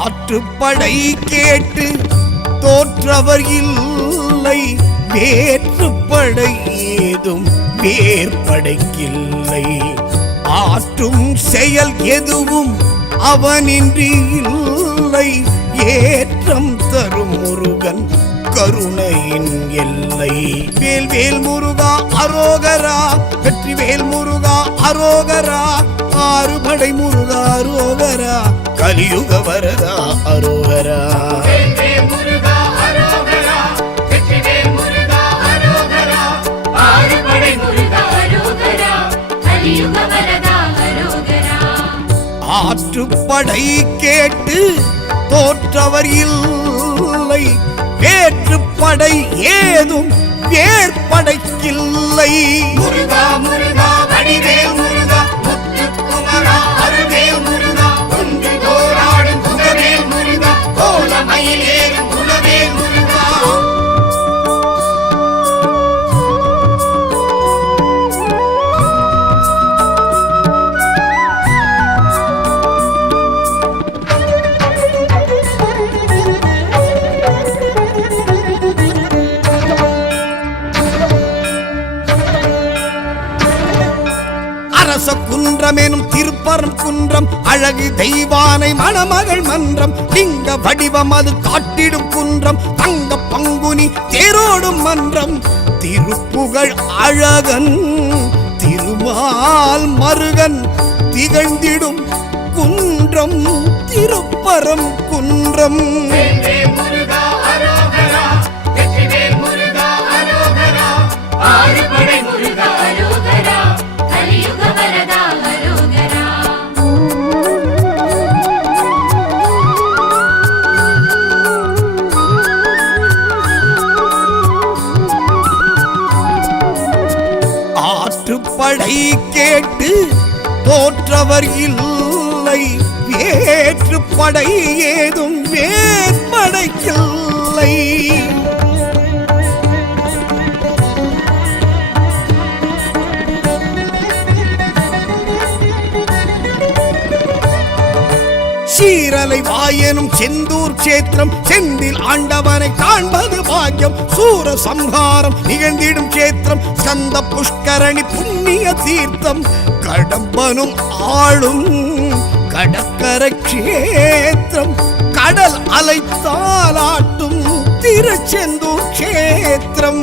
ஆற்றுப்படை கேட்டு தோற்றவர் இல்லை, வேற்றுப்படை ஏதும் வேற்படைக்கில்லை. ஆற்றும் செயல் எதுவும் அவனின்றி இல்லை, ஏற்றம் தரும் முருகன் கருணையின் எல்லை. வேல் வேல் முருகா அரோகரா, வெற்றி வேல் முருகா அரோகரா, ஆறுபடை முருகா அரோகரா, கலியுக வரதா அரோகரா. ஆற்றுப்படை கேட்டு தோற்றவர் இல்லை, வேற்றுப்படை ஏதும் வேற்படைக்கில்லை. முருகா முருகா வடிவேல் முருகா, முத்துக்குமரா அருவேல் முருகா, ஒன்று போராடும் குகவேல் முருகா, கோலமயில் ஏறும் குலவேல் முருகா. குன்றமெனும் திருப்பரம் குன்றம், அழகு தெய்வானை மணமகள் மன்றம், லிங்க வடிவம் அது காட்டிடும் குன்றம், தங்க பங்குனி தேரோடும் மன்றம், திருப்புகழ் அழகன் திருமால் மருகன் திகழ்ந்திடும் குன்றம் திருப்பரம் குன்றம். ஆற்றுப்படை கேட்டு தோற்றவர் இல்லை, வேற்றுப்படை ஏதும் வேற்படைக்கில்லை. சீரலை வாயனும் செந்தூர் சேத்திரம், செந்தில் ஆண்டவனை காண்பது பாக்கியம், சூர சம்ஹாரம் நிகழ்ந்திடும் சேத்திரம், ஸ்கந்த புஷ்கரணி புண்ணிய தீர்த்தம், கடம்பனும் ஆளும் கடற்கரை கஷேத்திரம், கடல் அலைத்தாலாட்டும் திருச்செந்தூர் கஷேத்திரம்.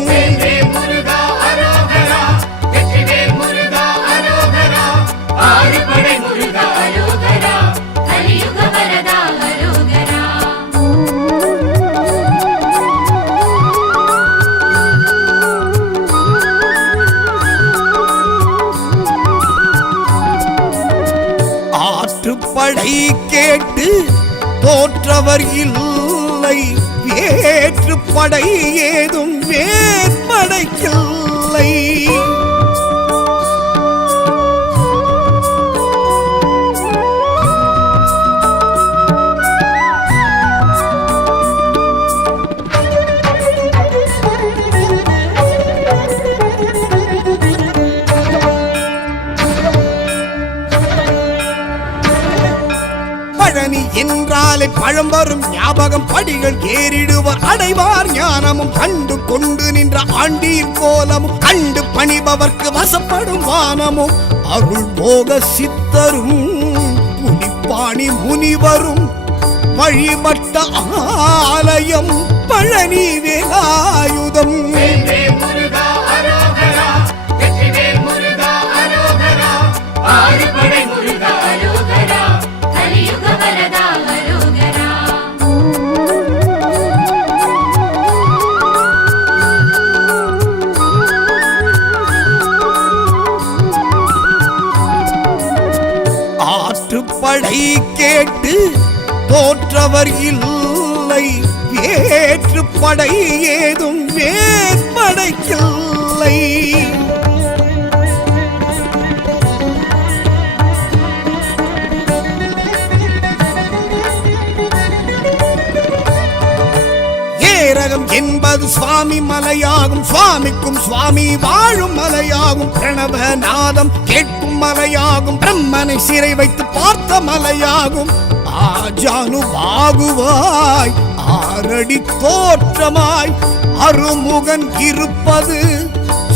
ஆற்றுப்படை கேட்டு தோற்றவர் இல்லை, வேற்றுப்படை ஏதும் வேற்படைக்கில்லை. பழனி என்றாலே பழம் வரும் ஞாபகம், படிகள் ஏறிடுவர் அடைவார் ஞானமும், கண்டு கொண்டு நின்ற ஆண்டியின் கோலமும், கண்டு பணிபவர்க்கு வசப்படும் வானமும், அருள் போக சித்தரும் புலிப்பாணி முனிவரும் வழிபட்ட ஆலயம் பழனி வேலாயுதம். ஆற்றுப்படை கேட்டு தோற்றவர் இல்லை, வேற்றுப்படை ஏதும் வேற்படைக்கில்லை. ஏரகம் என்பது சுவாமி மலையாகும், சுவாமிக்கும் சுவாமி வாழும் மலையாகும், பிரணவநாதம் கேட்கும் மலையாகும், பிரம்மனை சிறை வைத்து பார்த்த மலையாகும், ஆஜானுபாகுவாய் ஆரடி தோற்றமாய் அருமுகன் இருப்பது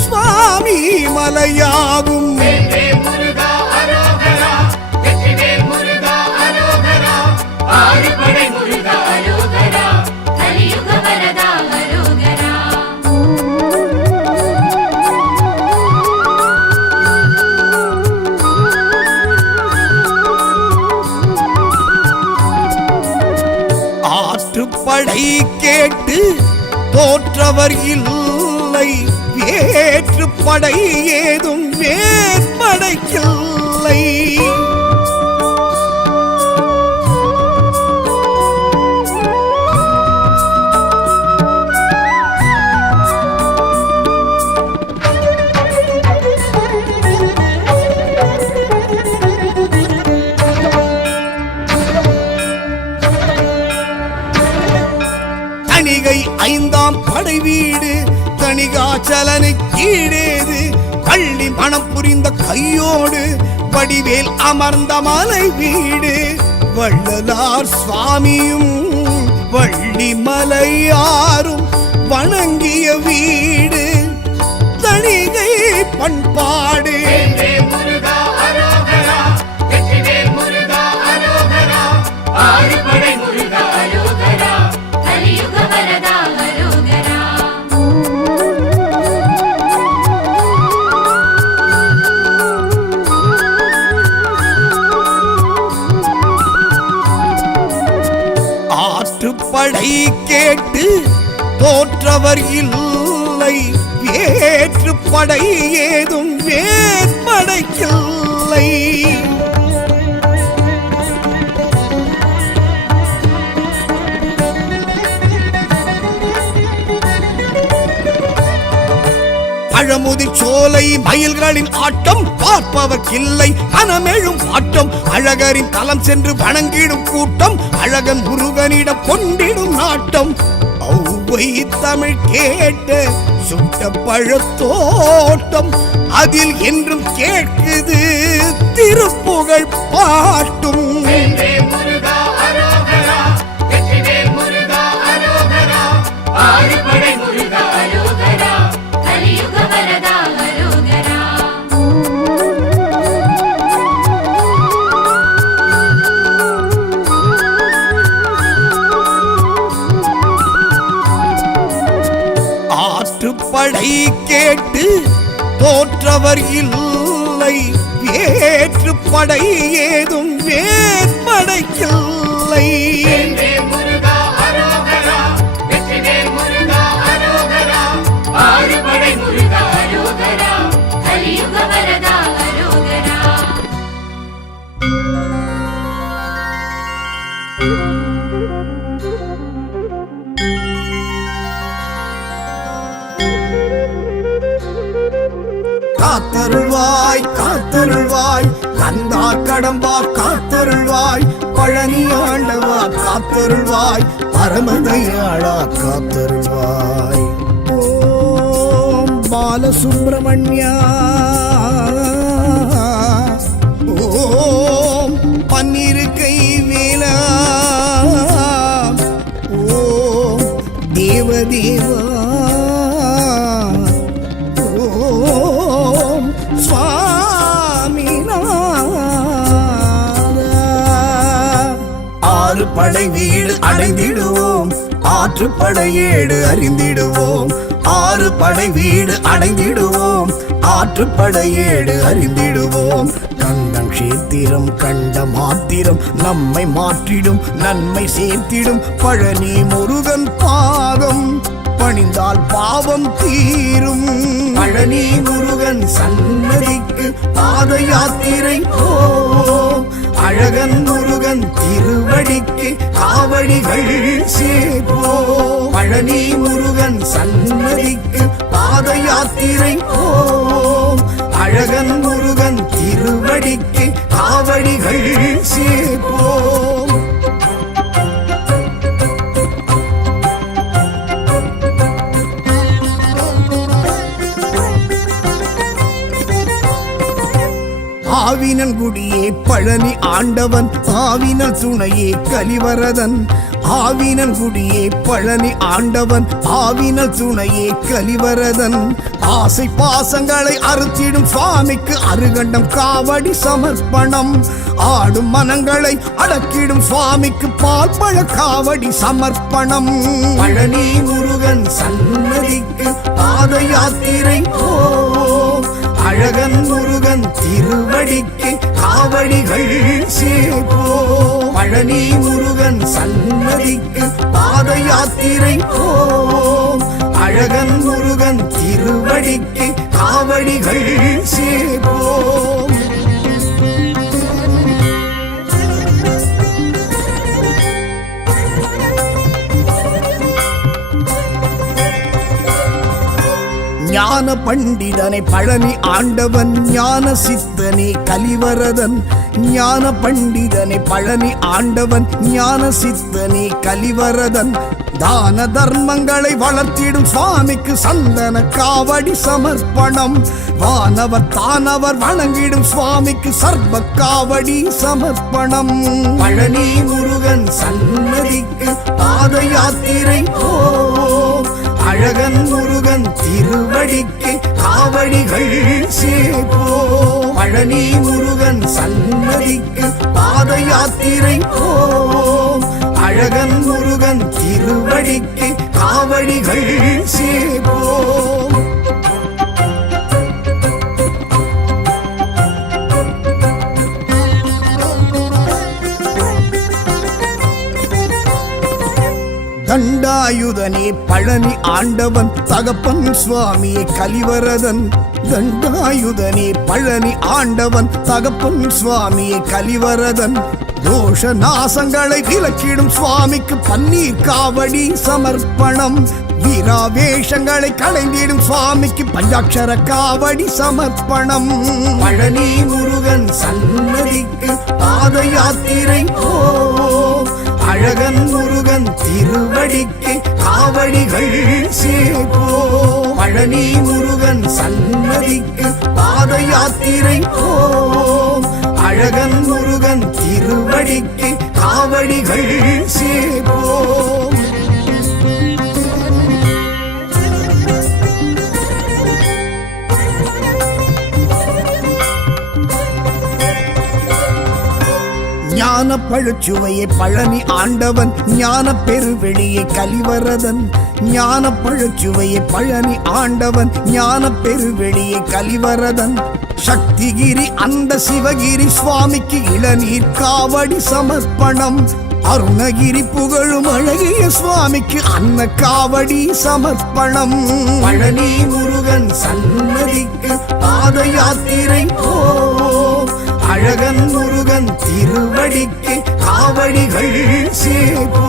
சுவாமி மலையாகும். வேல்வேல் முருகா அரோகரா, வெற்றிவேல் முருகா அரோகரா, ஆறுபடை முருகா அரோகரா, கலியுக வரதா அரோகரா. ஆற்றுப்படை கேட்டு தோற்றவர் இல்லை, வேற்றுப்படை ஏதும் வேற்படைக்கில்லை. தணிகை ஐந்தாம் படை வீடு தணிகாச்சலனை கீழேது, கள்ளி மனம் புரிந்த கையோடு வடிவேல் அமர்ந்த மலை வீடு, வள்ளலார் சுவாமியும் வள்ளி மலையாரும் வணங்கிய வீடு தணிகை பண்பாடு. வேல்வேல் முருகா அரோகரா, வெற்றிவேல் முருகா அரோகரா, ஆறுபடை முருகா அரோகரா, கலியுக வரதா அரோகரா. ஆற்றுப்படை கேட்டு தோற்றவர் இல்லை, வேற்றுப்படை ஏதும் வேற்படைக்கில்லை. பழமுதி சோலை மயில்களின் ஆட்டம் பார்ப்பவர்க்கில்லை மனமெழும் ஆட்டம், அழகரின் தலம் சென்று வணங்கிடும் கூட்டம், அழகன் முருகனிடம் கொண்டிடும் நாட்டம். ஔவை தமிழ் கேட்ட சுட்ட பழத்தோட்டம், அதில் என்றும் கேட்குது திருப்புகழ் பாட்டும். வேல்வேல் முருகா அரோகரா, வெற்றிவேல் முருகா அரோகரா, ஆறுபடை முருகா அரோகரா, கலியுக வரதா அரோகரா. ஆற்றுப்படை கேட்டு தோற்றவர் இல்லை, வேற்றுப்படை ஏதும் வேற்படைக்கில்லை. வேல்வேல் முருகா அரோகரா, வெற்றிவேல் முருகா அரோகரா, ஆறுபடை முருகா அரோகரா, கலியுக வரதா அரோகரா. காத்தருள்வாய் காத்தருள்வாய் கந்தா கடம்பா காத்தருள்வாய், பழனி ஆண்டவா காத்தருள்வாய், பரமதயாளா காத்தருள்வாய். ஓம் பாலசுப்பிரமணியா, ஓம் பன்னிரு கை வேலா, ஓம் தேவதேவா, ஓம் சுவாமிநாதா. ஆறு படை வீடு அடைந்திடுவோம், ஆற்றுப்படை ஏடு அறிந்திடுவோம். ஆறு படை வீடு அடைந்திடுவோம், ஆற்றுப்படை ஏடு அறிந்திடுவோம். கந்தன் கஷேத்திரம் கண்ட மாத்திரம் நம்மை மாற்றிடும், நன்மை சேர்த்திடும் பழனி முருகன் பாதம் பணிந்தால் பாவம் தீரும். பழனி முருகன் சன்னதிக்கு பாத யாத்திரை போவோம், அழகன் முருகன் திருவடிக்கு காவடிகள் சேர்ப்போம். பழனி முருகன் சன்னதிக்கு பாத யாத்திரை போவோம், அழகன் முருகன் திருவடிக்கு காவடிகள் சேர்ப்போம். ஆவினன் குடியே பழனி ஆண்டவன் ஆவினல் துணையே கலிவரதன் ஆவினன் குடியே பழனி ஆண்டவன் ஆவினல் துணையே கலிவரதன் ஆசை பாசங்களை அறுத்திடும் சுவாமிக்கு அருகண்டம் காவடி சமர்ப்பணம் ஆடும் மனங்களை அடக்கிடும் சுவாமிக்கு பால் பழ காவடி சமர்ப்பணம் பழனி முருகன் சன்னதிக்கு பாத யாத்திரை அழகன் முருகன் திருவடிக்கு காவடிகள் சேப்போ பழனி முருகன் சன்னதிக்கு பாத யாத்திரை அழகன் முருகன் திருவடிக்கு காவடிகள் சேப்போ ஞான பண்டிதனை பழனி ஆண்டவன் ஞான சித்தனே கலிவரதன் ஞான பண்டிதனை பழனி ஆண்டவன் ஞான சித்தனே கலிவரதன் தான தர்மங்களை வளர்த்திடும் சுவாமிக்கு சந்தன காவடி சமர்ப்பணம் வானவர் தானவர் வணங்கிடும் சுவாமிக்கு சர்வ காவடி சமர்ப்பணம் பழனி முருகன் சன்னதிக்கு பாத யாத்திரை அழகன் முருகன் திருவடிக்கு காவடிகள் சேப்போ பழனி முருகன் சன்னதிக்கு பாத யாத்திரை அழகன் முருகன் திருவடிக்கு காவடிகள் சேப்போ தண்டாயுதனே பழனி ஆண்டவன் தகப்பன் சுவாமியே கலிவரதன் தண்டாயுதனே பழனி ஆண்டவன் தகப்பன் சுவாமியே கலிவரதன் தோஷ நாசங்களை விலக்கிடும் சுவாமிக்கு பன்னீர் காவடி சமர்ப்பணம் வீராவேஷங்களை களைந்திடும் சுவாமிக்கு பஞ்சாட்சர காவடி சமர்ப்பணம் பழனி முருகன் சன்னதிக்கு பாத யாத்திரை அழகன் முருகன் திருவடிக்கு காவடிகள் சேப்போ பழனி முருகன் சன்னதிக்கு பாத யாத்திரை அழகன் முருகன் திருவடிக்கு காவடிகள் சேப்போ ஞான பழுச்சுவையை பழனி ஆண்டவன் ஞான பெருவெளியை கலிவரதன் ஞான பழுச்சுவையை பழனி ஆண்டவன் ஞான பெருவெளியை கலிவரதன் சக்திகிரி அந்த சிவகிரி சுவாமிக்கு இளநீர் காவடி சமர்ப்பணம் அருணகிரி புகழும் அழகிய சுவாமிக்கு அன்ன காவடி சமர்ப்பணம் பழனி முருகன் சன்னதிக்கு பாத யாத்திரை அழகன் முருகன் திருவடிக்கு காவடிகள் சேப்போ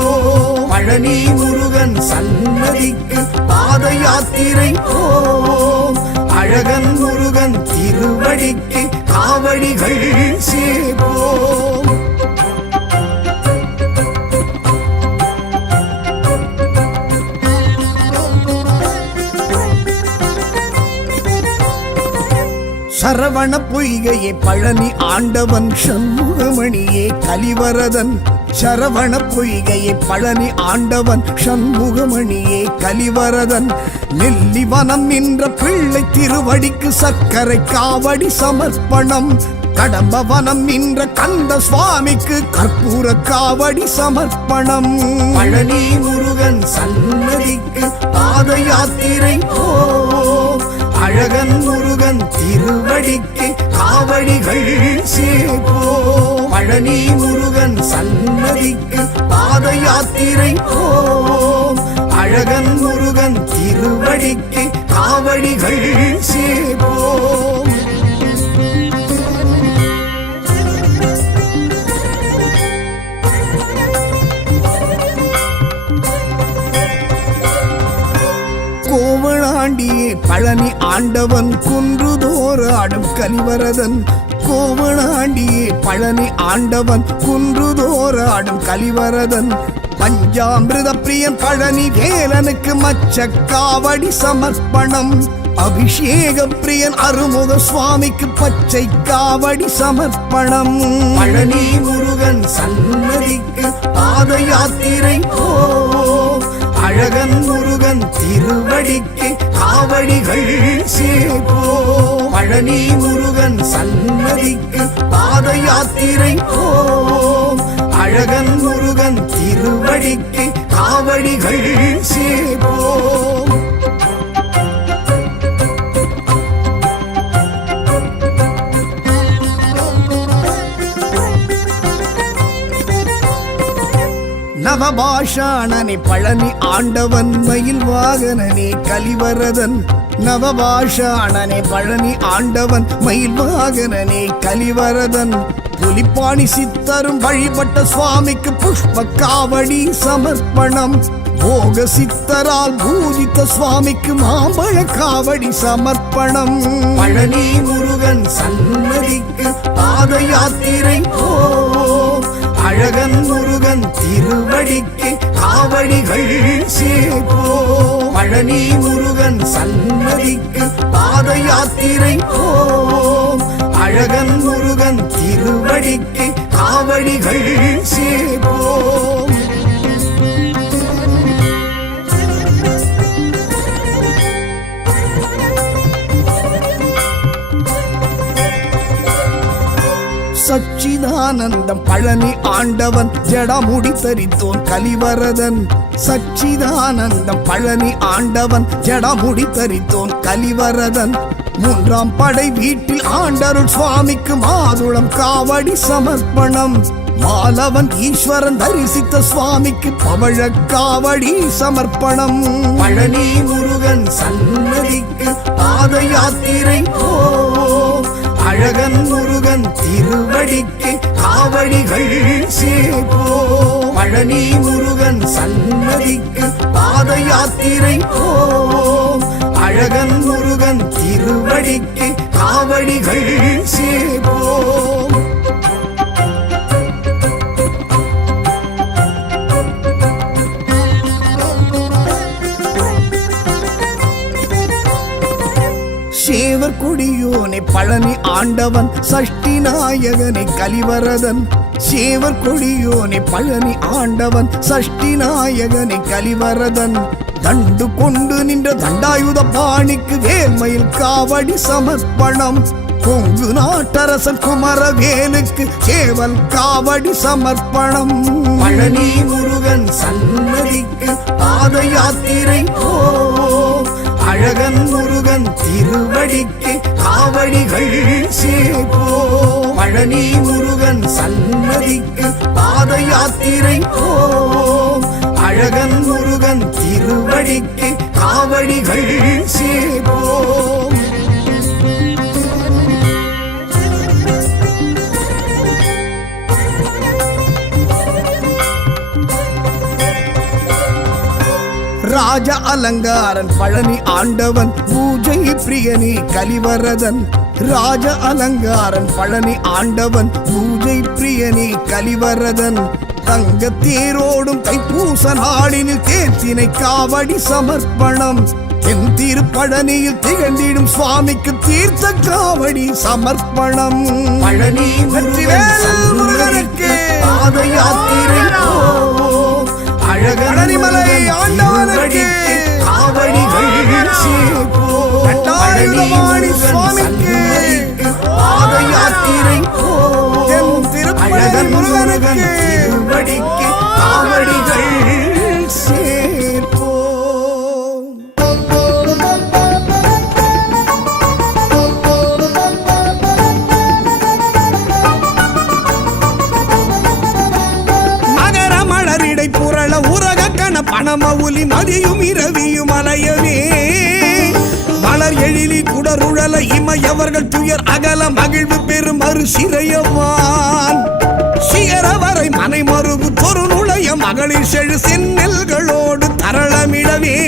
பழனி முருகன் சன்னதிக்கு பாத யாத்திரை அழகன் முருகன் திருவடிக்கு காவடிகள் சேப்போ சரவண பொய்கையே பழனி ஆண்டவன் சண்முகமணியே கலிவரதன் சரவண பொய்கையே பழனி ஆண்டவன் சண்முகமணியே கலிவரதன் நெல்லிவனம் நின்ற பிள்ளை திருவடிக்கு சர்க்கரை காவடி சமர்ப்பணம் கடம்பவனம் நின்ற கந்த சுவாமிக்கு கற்பூர காவடி சமர்ப்பணம் பழனி முருகன் சன்னதிக்கு பாத யாத்திரை அழகன் முருகன் திருவடிக்கு காவடிகள் சேப்போ பழனி முருகன் சன்னதிக்கு பாத யாத்திரை அழகன் முருகன் திருவடிக்கு காவடிகள் சேப்போ கோவளாண்டியே பழனி ஆண்டவன் குன்றுதோறு ஆடும் கலிவரதன் கோவளாண்டியே பழனி ஆண்டவன் குன்றுதோறு ஆடும் கலிவரதன் பஞ்சாமிருத பிரியன் பழனி வேலனுக்கு மச்ச காவடி சமர்ப்பணம் அபிஷேக பிரியன் அருமுக சுவாமிக்கு பச்சை காவடி சமர்ப்பணம். பழனி முருகன் சன்னதிக்கு பாத யாத்திரை போ, அழகன் முருகன் திருவடிக்கு காவடிகள் சேப்போ. பழனி முருகன் சன்னதிக்கு பாத யாத்திரை போ, அழகன் முருகன் திருவடிக்கு காவடிகள் சேப்போ. நவபாஷாணனே பழனி ஆண்டவன் மயில் வாகனனே கலிவரதன். நவபாஷாணனே பழனி ஆண்டவன் மயில் வாகனனே கலிவரதன். புலிப்பாணி சித்தரும் வழிபட்ட சுவாமிக்கு புஷ்ப காவடி சமர்ப்பணம். போக சித்தரால் பூஜித்த சுவாமிக்கு மாம்பழ காவடி சமர்ப்பணம். பழனி முருகன் சன்னதிக்கு பாத யாத்திரை போ, அழகன் முருகன் திருவடிக்கு காவடிகள் சேப்போ. பழனி முருகன் சன்னதிக்கு பாத யாத்திரை போ, அழகன் முருகன் திருவடிக்கு காவடிகள் சேப்போ. சச்சிதானந்தம் பழனி ஆண்டவன் ஜடமுடி தரித்தோன் கலிவரதன். சச்சிதானந்தம் பழனி ஆண்டவன் ஜடமுடி தரித்தோன் கலிவரதன். மூன்றாம் படை வீட்டில் ஆண்டருள் சுவாமிக்கு மாதுளம் காவடி சமர்ப்பணம். மாலவன் ஈஸ்வரன் தரிசித்த சுவாமிக்கு பவழ காவடி சமர்ப்பணம். பழனி முருகன் சன்னதிக்கு பாத யாத்திரை போ, அழகன் முருகன் திருவடிக்கு காவடிகள் சேப்போ. பழனி முருகன் சன்னதிக்கு பாத யாத்திரை போ, அழகன் முருகன் திருவடிக்கு காவடிகள் சேப்போ. சேவர் கொடியோனே பழனி ஆண்டவன் சஷ்டி நாயகனே கலிவரதன். சேவர் கொடியோனே பழனி ஆண்டவன் சஷ்டி நாயகனே கலிவரதன். தண்டு கொண்டு நின்ற தண்டாயுத பாணிக்கு வேல்மயில் காவடி சமர்ப்பணம். கொங்கு நாட்டரசன் குமரவேலுக்கு சேவல் காவடி சமர்ப்பணம். பழனி முருகன் சன்னதிக்கு பாத யாத்திரை போ, அழகன் முருகன் திருவடிக்கு காவடிகள் சேப்போ. பழனி முருகன் சன்னதிக்கு பாத யாத்திரை போ, அழகன் முருகன் திருவடிக்கு காவடிகள் சேப்போ. ராஜ அலங்காரன் பழனி ஆண்டவன் பூஜை பிரியனே கலிவரதன். ராஜ அலங்காரன் பழனி ஆண்டவன் பூஜை பிரியனே கலிவரதன். தங்க தேரோடும் தைப்பூச நாளினில் தேர்த்தினை காவடி சமர்ப்பணம். என் திருப்பழனியில் திகழ்ந்திடும் சுவாமிக்கு தீர்த்த காவடி சமர்ப்பணம். பழனி முருகனுக்கு பாத யாத்திரை போ, அழகன் மலை ஆண்டவனுக்கு காவடிகள் சேப்போ. பழனி சுவாமிக்கு பாத யாத்திரை போ, அழகன் முருகனுக்கு திருவடிக்கு காவடிகள் சேப்போ. பணமவுலி நதியும் இரவியும் அலையவே, மலர் எழிலி குடருழல இமையவர்கள் துயர் அகல மகிழ்வு பெரும் மறு சிறையவான். சிகரவரை மனை மருகு தொரு நுழைய மகளிர் செழு செந்நெல்களோடு தரளமிடவே,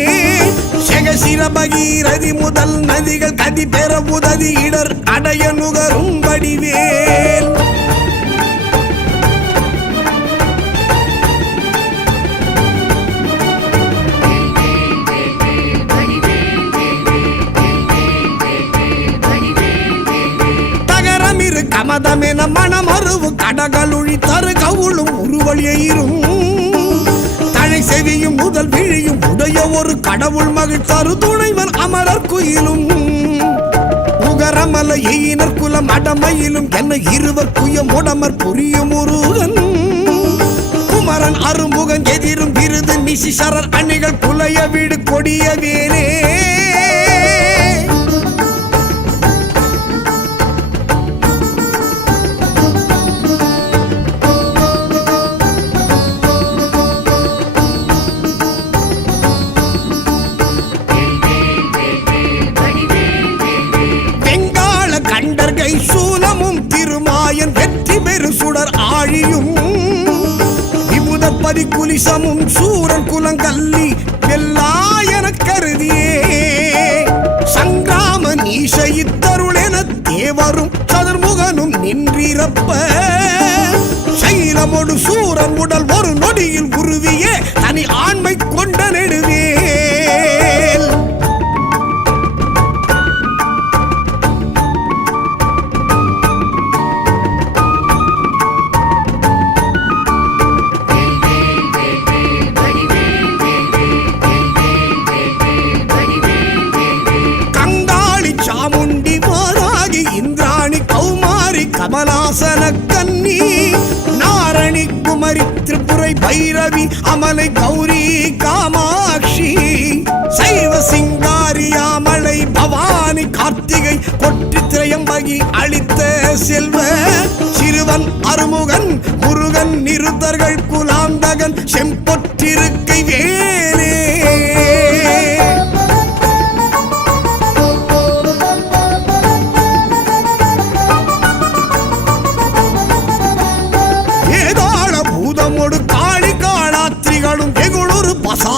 செகசிர பகீரதி முதல் நதிகள் கதி பெற உதவி இடர் அடைய நுகரும் வடிவேல். மணமருவு கடகலுழி தரு கவுளும் உருவழியும் தழை செவியும் முதல் விழியும் உடைய ஒரு கடவுள் மகிழ் தரு துணைவன் அமரர் குயிலும் உகரமல எயினர் குலம் அடமையிலும் என்ன இருவர் குயம் உடமர் புரியும் முருகன் குமரன் அருமுகன் எதிரும் விருது நிசிசரர் அணிகள் புலைய வீடு கொடிய வேரே சூலமும் திருமாயன் வெற்றி பெரு சுடர் ஆழியும் விமுதப்பதி குலிசமும் சூரன் குலங்கல்லி வெல்லாயன கருதியே சங்கிராம நீச இத்தருளென தேவரும் சதுர்முகனும் நின்றிரப்ப சைலமொடு சூரன் உடல் ஒரு நொடியில் உருவிய தனி ஆண்மை கொண்ட நெடுவே கமலாசன கன்னி நாரணி குமரி திரிபுரை பைரவி அமலை கௌரி காமாட்சி சைவ சிங்காரியாமலை பவானி கார்த்திகை கொட்டி திரையம்பகி அளித்த செல்வ சிறுவன் அருமுகன் முருகன் நிருத்தர்கள் குலாந்தகன் செம்பொற்றிருக்கை வேலே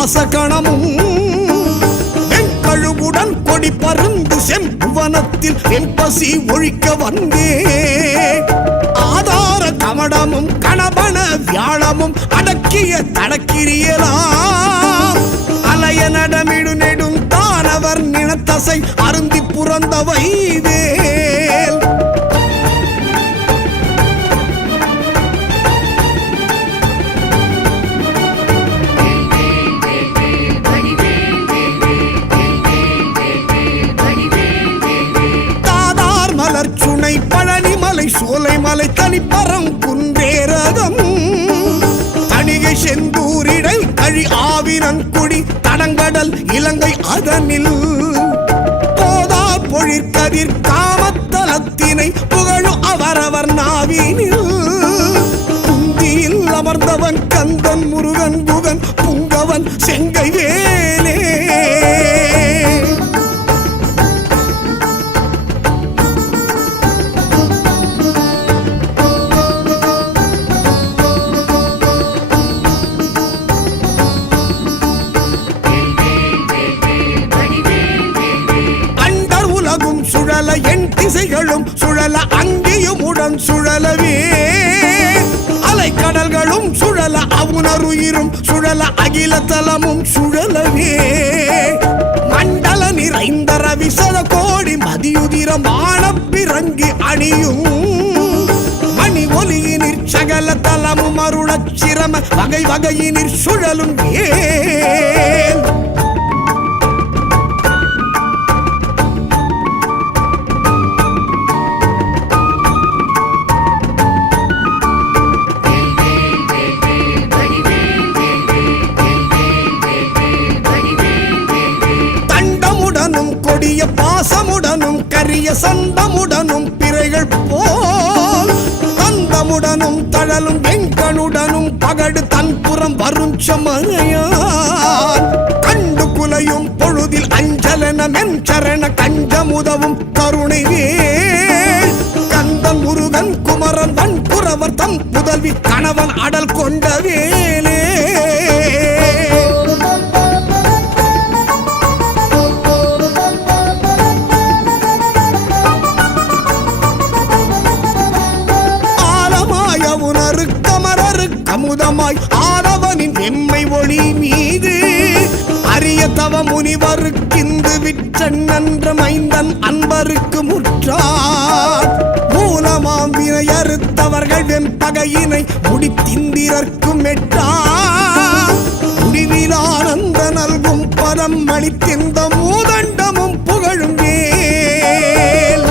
சாசகணமும் வெண்கழுவுடன் கொடி பருந்து செம்புவனத்தில் வெண்பசி ஒழிக்க வந்தே ஆதார கமடமும் கணபன வியாழமும் அடக்கிய தடக்கிரியலாம் அலைய நடமிடு நெடும் தானவர் நினத்தசை அருந்தி புறந்தவை வேல் பழனிமலை சோலைமலை தனிப்பரம் குன்றேரகம் தணிகை செந்தூரிடை கழி ஆவினன்குடி தடங்கடல் இலங்கை அதனில் போதார் பொழிற்கதிர் காமத்தலத்தினை புகழும் அவரவர் நாவினில் குந்தியில் அமர்ந்தவன் கந்தன் முருகன் புகன் புங்கவன் செங்கை வேலே என் திசைகளும் சுழல அங்கேயும் உடன் சுழலவே அலைக்கடல்களும் சுழல அவுணருயிரும் சுழல அகில தலமும் சுழலவே மண்டல நிறைந்த ரவிசத கோடி மதியுதிரமான பிறங்கி அணியும் மணி ஒலியினிற் சகல தலமும் அருளச் சிரம வகை வகையினிற் சுழலும் ஏன் பாசமுடனும் கரிய சந்தமுடனும் பிறைகள் போல் தந்தமுடனும் தழலும் வெங்கனுடனும் பகடு தன்புறம் வரும் சமனையான் கண்டு குலையும் பொழுதில் அஞ்சலன மென்சரண கஞ்சமுதவும் கருணை வேல் கந்தன் முருகன் குமரன் வன்புறவர் தம் புதல்வி கணவன் அடல் கொண்ட வேலே அமுதமாய் ஆடவனின் எம்மை ஒளி மீது அரிய தவ முனிவருக்கிந்து விற்றன் நன்ற மைந்தன் அன்பருக்கு முற்றார் மூலம் மாவினை அறுத்தவர்கள் வெம்பகையினை முடித்திந்திரர்க்கும் எட்டா முடிவில் ஆனந்த நல்கும் பதம் அளித்திந்த மூதண்டமும் புகழும் வேல்.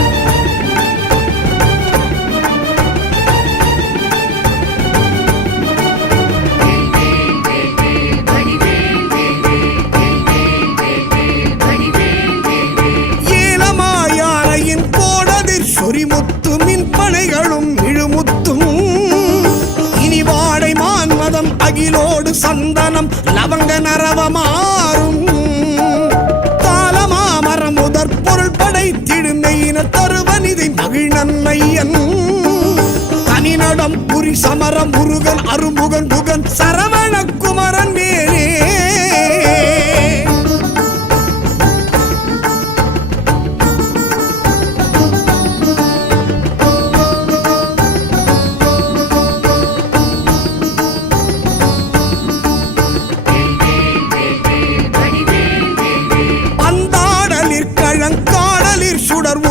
ஏலமாயானையின் கோடதிர் சொரிமுத்து மின்பனைகளும் இழுமுத்தும் இனி வாடை மான்மதம் அகிலோடு சந்தனம் லவங்க நரவமாறும் தாளமாமரம் முதற் பொருள் படைத்திடுமையின தருவனிதை மகிழ்நன்மையன் தனிநடம் புரி சமரம் முருகன் அருமுகன் புகன் சரவண குமரன் வேறே.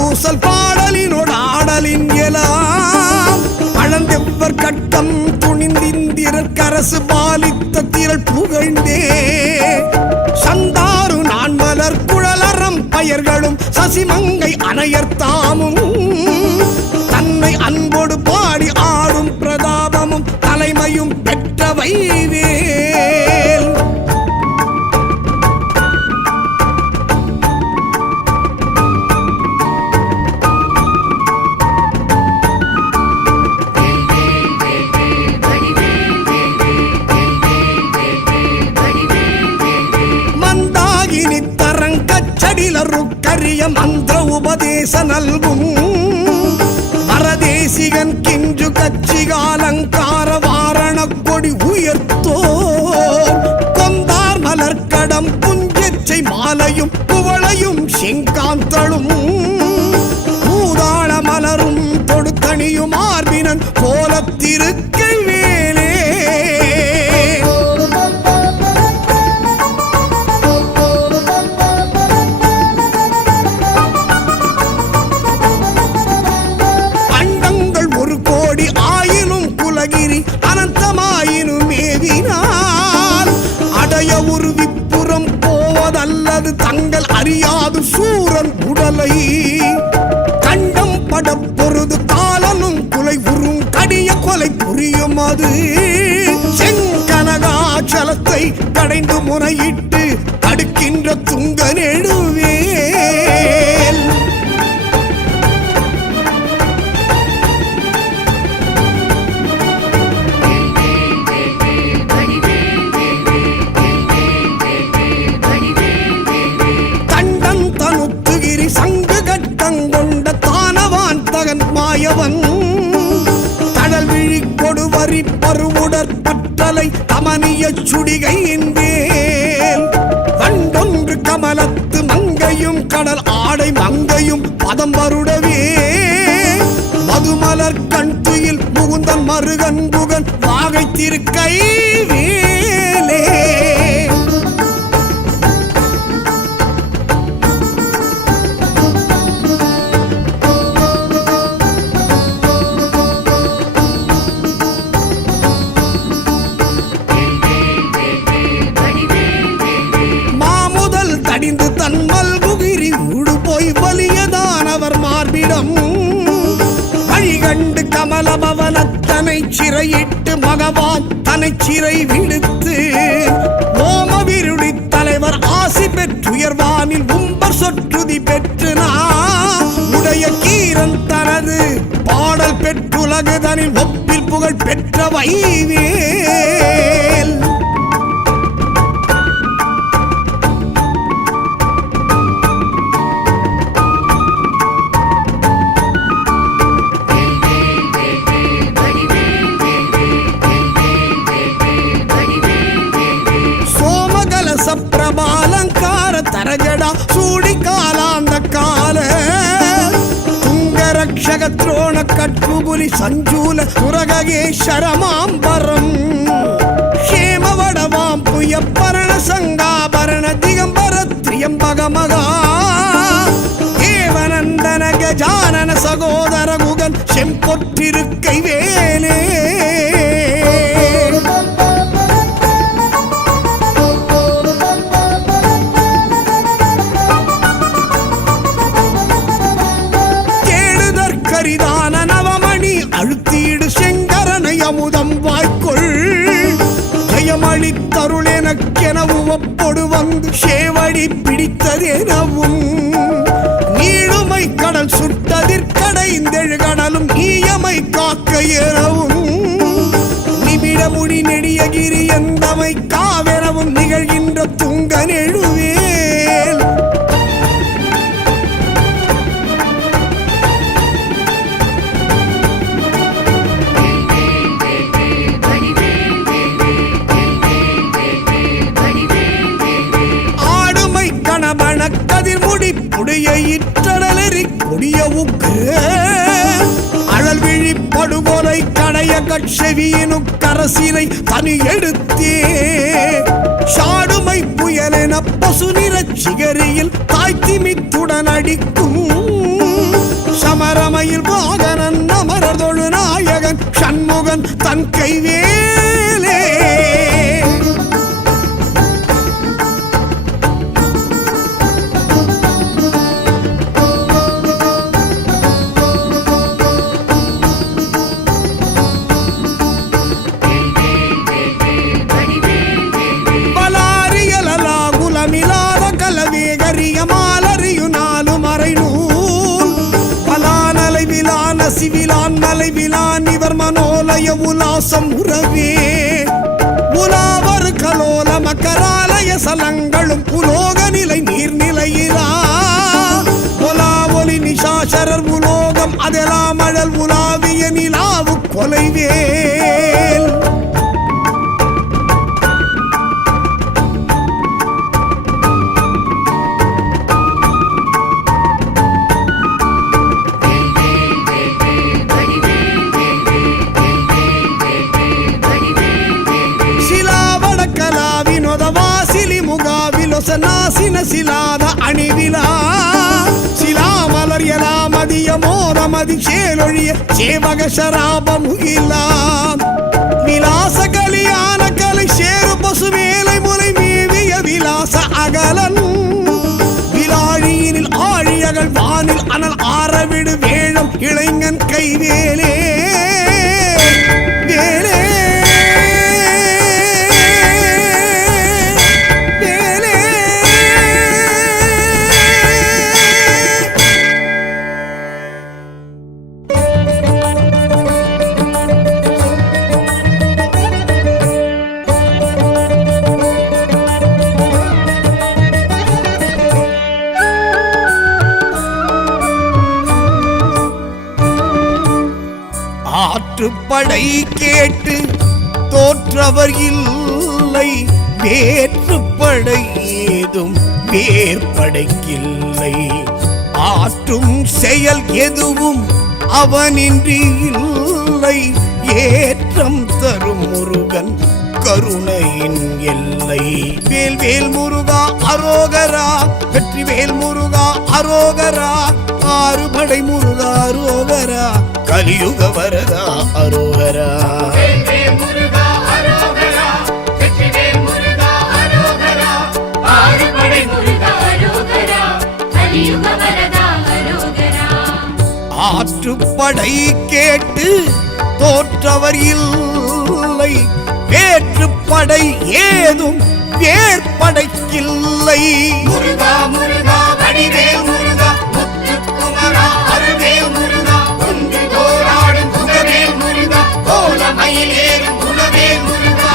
ஊசல் பாடலினோடு ஆடலின் எலாம் பழந்தெவ்வர் கட்டம் துணிந்திந்திரர் கரசு பாலித்த திரள் புகழ்ந்தே சந்தாரு நான்மலர் குழலறம் பயர்களும் சசிமங்கை அணையர்த்தாமும் தன்னை அன்போடு பாடி ஆடும் பிரதாபமும் தலைமையும் பெற்றவை வேல். கரிய மந்திர உபதேச நல்கும் வரதேசிகன் கிஞ்சு கச்சிகாலங்கார வாரண கொடி உயர்த்தோ கொந்தார் மலர்கடம் புஞ்செச்சை மாலையும் குவளையும் செங்காந்தளும் பூதாள மலரும் தொடுத்தணியும் ஆர்பினன் கோலத்திருக்கை வேலே. அனந்தமாயினும் மேவினால் அடைய ஒரு விப்புறம் போவதல்லது தங்கள் அறியாது சூரன் உடலை கண்டம் பட பொருது காலனும் குலை உறும் கடிய கொலை புரியும் அது செங்கனகாச்சலத்தை கடைந்து முறையிட்டு தடுக்கின்ற துங்க நெடுவேல். மாயவன் கடல் விழி கொடுவரி பருவுடற் பற்றலை தமனிய சுடிகையின் வேல் வண்டொன்று கமலத்து மங்கையும் கடல் ஆடை மங்கையும் பதம் வருடவே மதுமலர் கண் துயில் முகுந்தன் மருகன் புகன் வாகை திருக்கை வேலே. தடிந்து தன்மல் குகிரி ஊடு போய் வலியதானவர் மார்பிடம் வழிகண்டு கமலபவனத்தனை சிறையிட்டு மகவான் தனை சிறை விடுத்து ஓமவிருடி தலைவர் ஆசி பெற்றுயர்வானில் உம்பர் சொற்றுதி பெற்று உடைய கீரன் தனது பாடல் பெற்றுலகுதனில் ஒப்பில் புகழ் பெற்ற வைவேல். பிரபாலங்கார தரஜடா சூடி காலாந்த கால துங்கரக்ஷக துரோண கட்புபுலி சஞ்சூல துரகேஸ்வரமாம்பரம் க்ஷேமவடவாம் புயப்பரண சங்காபரண திகம்பர திரியம்பகமகா தேவநந்தன கஜானன சகோதர குகன் செம்பொற்றிருக்கை வேலே தேடுதற்கரிதான நவமணி அழுத்தீடு செங்கரனை அமுதம் வாய்க்குள் ஜயமளித்தருள் எனக்கெனவும் ஒப்பொடு வந்து சேவடி பிடித்ததெனவும் நீடுமை கடல் சுட்டதிற்கடைந்தெழு கடலும் நீயமை காக்க எனவும் நிமிட முடி நெடியகிரி எந்தமை காவெனவும் நிகழ்கின்ற துங்க நெழுவேல் ஆடுமை கணபண கதிர்முடி புடைய இற்றடலெறி கொடிய உக்கு அழல் விழி படுகொலை கடைய கட்செவியினு கரசினை தனி எடுத்தே சாடுமை புயலென பசு நிறச் சிகரியில் தாய்த்திமித்துடன் அடிக்கும் சமரமையில் வாகனன் அமரதொழு நாயகன் சண்முகன் தன் கைவேலே சிவிலான் மலை விலான் இவர் மனோலய உலாசம் உறவே உலாவர் கலோல மக்கராலய சலங்களும் உலோக நிலை நீர்நிலையிலா உலா ஒலி நிஷாசரர் உலோகம் அதெல்லாம் அழல் உலாவிய நிலாவு கொலைவேல் நாசின சிலாத அணிவிலா சிலாமலர் எலாமதிய மோரமதி சேலொழிய சேவக சராபமுகிலாம் விலாச கலியான கலை சேரு பசு மேலை முறை மேவிய விலாச அகலன் விலாழியினில் ஆழியகள் வானில் அனல் ஆரவிடு வேழம் இளைஞன் கைவேலே வேலே ஆற்றுப்படை கேட்டு தோற்றவர் இல்லை வேற்றுப்படை ஏதும் வேற்படைக்கில்லை ஆற்றும் செயல் எதுவும் அவனின்றி இல்லை ஏற்றம் தரும் முருகன் கருணையின் எல்லை வேல் வேல் முருகா அரோகரா வெற்றி வேல் முருகா அரோகரா ஆறுபடை முருகா அரோகரா கலியுக வரதா அரோகரா முருகா அரோகரா வெற்றிவேல் முருகா அரோகரா ஆறுபடை முருகா அரோகரா கலியுக வரதா அரோகரா ஆற்றுப்படை கேட்டு தோற்றவர் இல்லை வேற்றுப்படை ஏதும் வேற்படைக்கில்லை முருகா முருகா வடிவேல் முருகா முத்துக்குமரா அருவேல் முருகா ஒன்று போராடும் புகவேல் முருகா கோலமயில் ஏறும் குலவேல் முருகா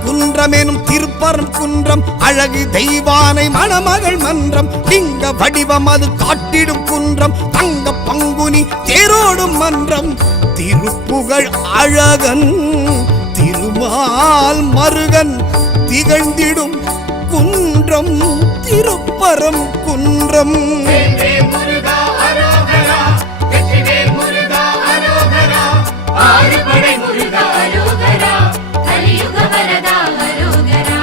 குன்றமெனும் திருப்பரம் குன்றம் அழகு தெய்வானை மணமகள் மன்றம் லிங்க வடிவம் அது காட்டிடும் குன்றம் தங்க பங்குனி தேரோடும் மன்றம் திருப்புகழ் அழகன் திருமால் மருகன் திகழ்ந்திடும் குன்றம் திருப்பரம் குன்றம். வேல்வேல் முருகா அரோகரா, வெற்றிவேல் முருகா அரோகரா, ஆறுபடை முருகா அரோகரா, கலியுக வரதா அரோகரா.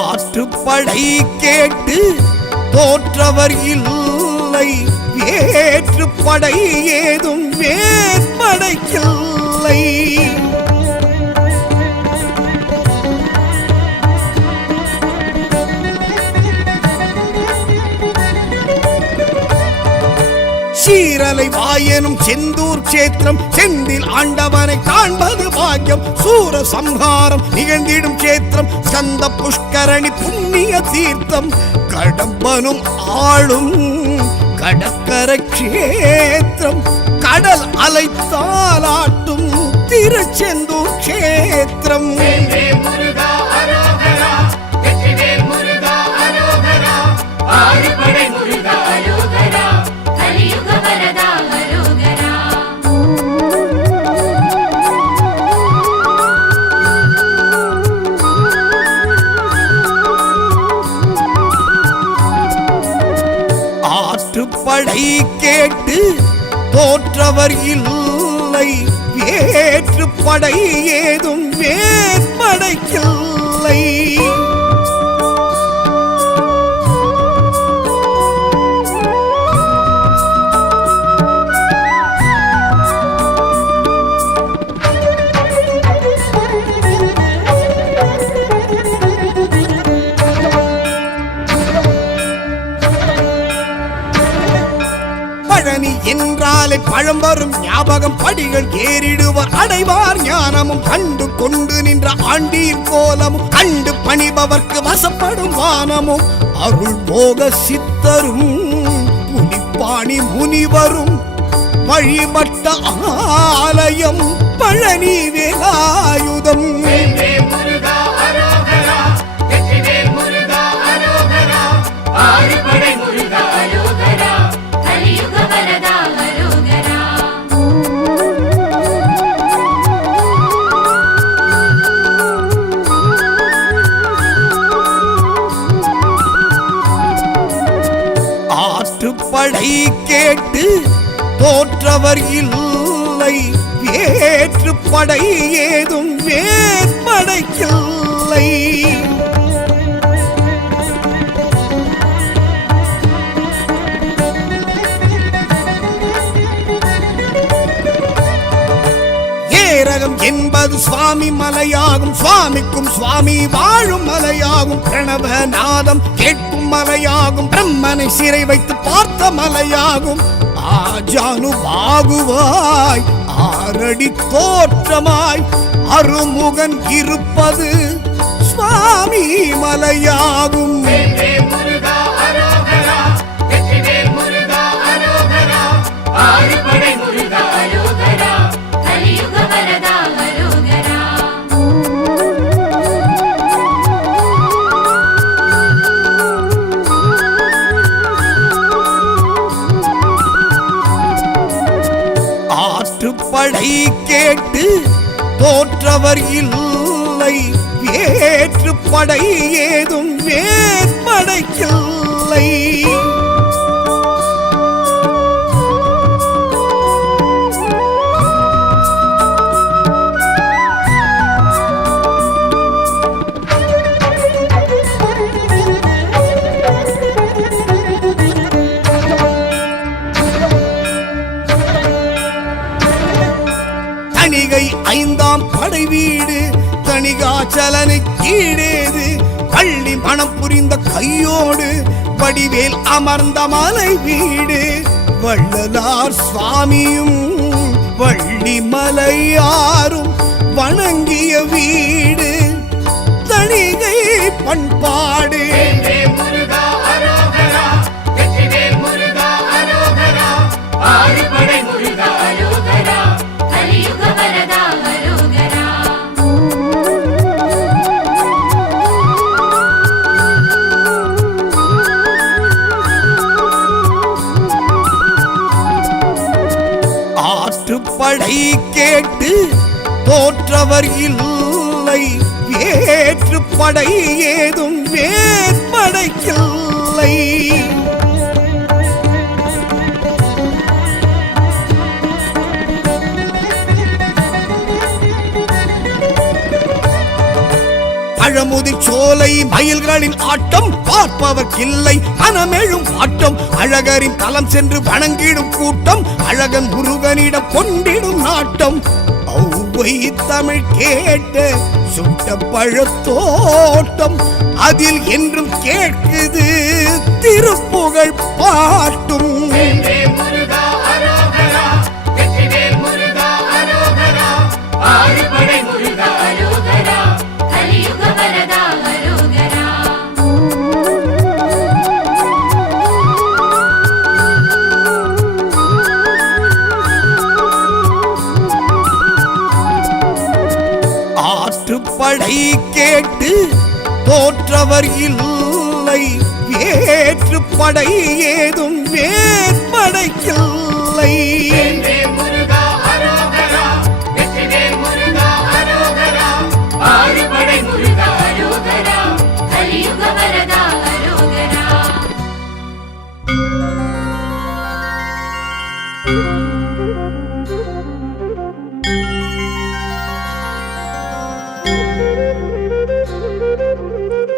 ஆற்றுப்படை கேட்டு தோற்றவர் இல்லை, வேற்றுப்படை ஏதும் வேற்படைக்கில்லை. சீரலை வாயனும் செந்தூர் சேத்திரம், செந்தில் ஆண்டவனை காண்பது பாக்கியம். சூர சம்ஹாரம் நிகழ்ந்திடும் சேத்திரம், ஸ்கந்த புஷ்கரணி புண்ணிய தீர்த்தம். கடம்பனும் ஆளும் கடற்கரை க்ஷேத்திரம், கடல் அலை தாலாட்டும் திருச்செந்தூர் க்ஷேத்திரம். வேல்வேல் முருகா அரோகரா, வெற்றிவேல் முருகா அரோகரா, ஆறுபடை முருகா அரோகரா, கலியுக வரதா அரோகரா. ஆற்றுப்படை கேட்டு தோற்றவர் இல்லை, வேற்றுப்படை ஏதும் வேற்படைக்கில்லை. பழனி என்றாலே பழம் வரும் ஞாபகம், படிகள் ஏறிடுவர் அடைவார் ஞானமும். கண்டு கொண்டு நின்ற ஆண்டீர் கோலமும், கண்டு பணிபவர்க்கு வசப்படும் வானமும். அருள் போக சித்தரும் புலிப்பாணி முனிவரும் வழிபட்ட ஆலயம் பழனி வேலாயுதம். வேல்வேல் முருகா அரோகரா, வெற்றிவேல் முருகா அரோகரா, ஆறுபடை முருகா அரோகரா, கலியுக வரதா அரோகரா. ஆற்றுப்படை கேட்டு தோற்றவர் இல்லை, வேற்றுப்படை ஏதும் வேற்படைக்கில்லை. ஏரகம் என்பது சுவாமி மலையாகும், சுவாமிக்கும் சுவாமி வாழும் மலையாகும். பிரணவநாதம் கேட்கும் மலையாகும், பிரம்மனை சிறை வைத்து பார்த்த மலையாகும். ஆஜானுபாகுவாய் ஆரடி தோற்றமாய் அருமுகன் இருப்பது சுவாமி மலையாகும். வேல்வேல் முருகா அரோகரா, வெற்றிவேல் முருகா அரோகரா, ஆறுபடை முருகா அரோகரா, கலியுக வரதா அரோகரா. ஆற்றுப்படை கேட்டு தோற்றவர் இல்லை, வேற்றுப்படை ஏதும் வேற்படைக்கில்லை. தணிகை ஐந்தாம் படை வீடு, தணிகாச்சலனை கீழேது. பள்ளி மனம் புரிந்த கையோடு வடிவேல் அமர்ந்த மலை வீடு. வள்ளலார் சுவாமியும் வள்ளி மலையாரும் வணங்கிய வீடு தணிகை பண்பாடு. வேல்வேல் முருகா அரோகரா, வெற்றிவேல் முருகா அரோகரா, ஆறுபடை முருகா அரோகரா, கலியுக வரதா அரோகரா. தோற்றவர் இல்லை, வேற்றுப்படை ஏதும் வேற்படைக்கில்லை. பழமுதிர் சோலை மயில்களின் ஆட்டம் பார்ப்பவர்க்கில்லை மனமெழும் ஆட்டம். அழகரின் தலம் சென்று வணங்கிடும் கூட்டம், அழகன் முருகனிடம் கொண்டிடும் நாட்டம். ஔவை தமிழ் கேட்ட சுட்ட பழத்தோட்டம், அதில் என்றும் கேட்குது திருப்புகழ் பாட்டும். வேல்வேல் முருகா அரோகரா, வெற்றிவேல் முருகா அரோகரா, ஆறுபடை முருகா அரோகரா, கலியுக வரதா அரோகரா. ஆற்றுப்படை கேட்டு தோற்றவர் இல்லை, வேற்றுப்படை ஏதும் வேற்படைக்கில்லை. வேல்வேல் முருகா அரோகரா, வெற்றிவேல் முருகா அரோகரா, ஆறுபடை முருகா அரோகரா, கலியுக வரதா அரோகரா.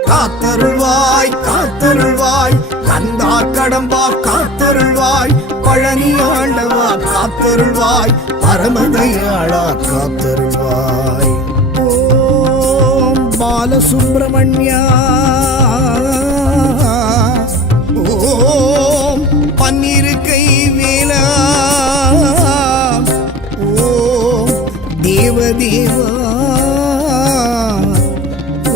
காத்தருள்வாய் காத்தருள்வாய் கந்தா கடம்பா காத்தருள்வாய், பழனி ஆண்டவா காத்தருள்வாய், பரமதயாளா காத்தருள்வாய். ஓம் பாலசுப்பிரமணியா, ஓம் பன்னிருக்கை வேலா, ஓம் தேவதேவா,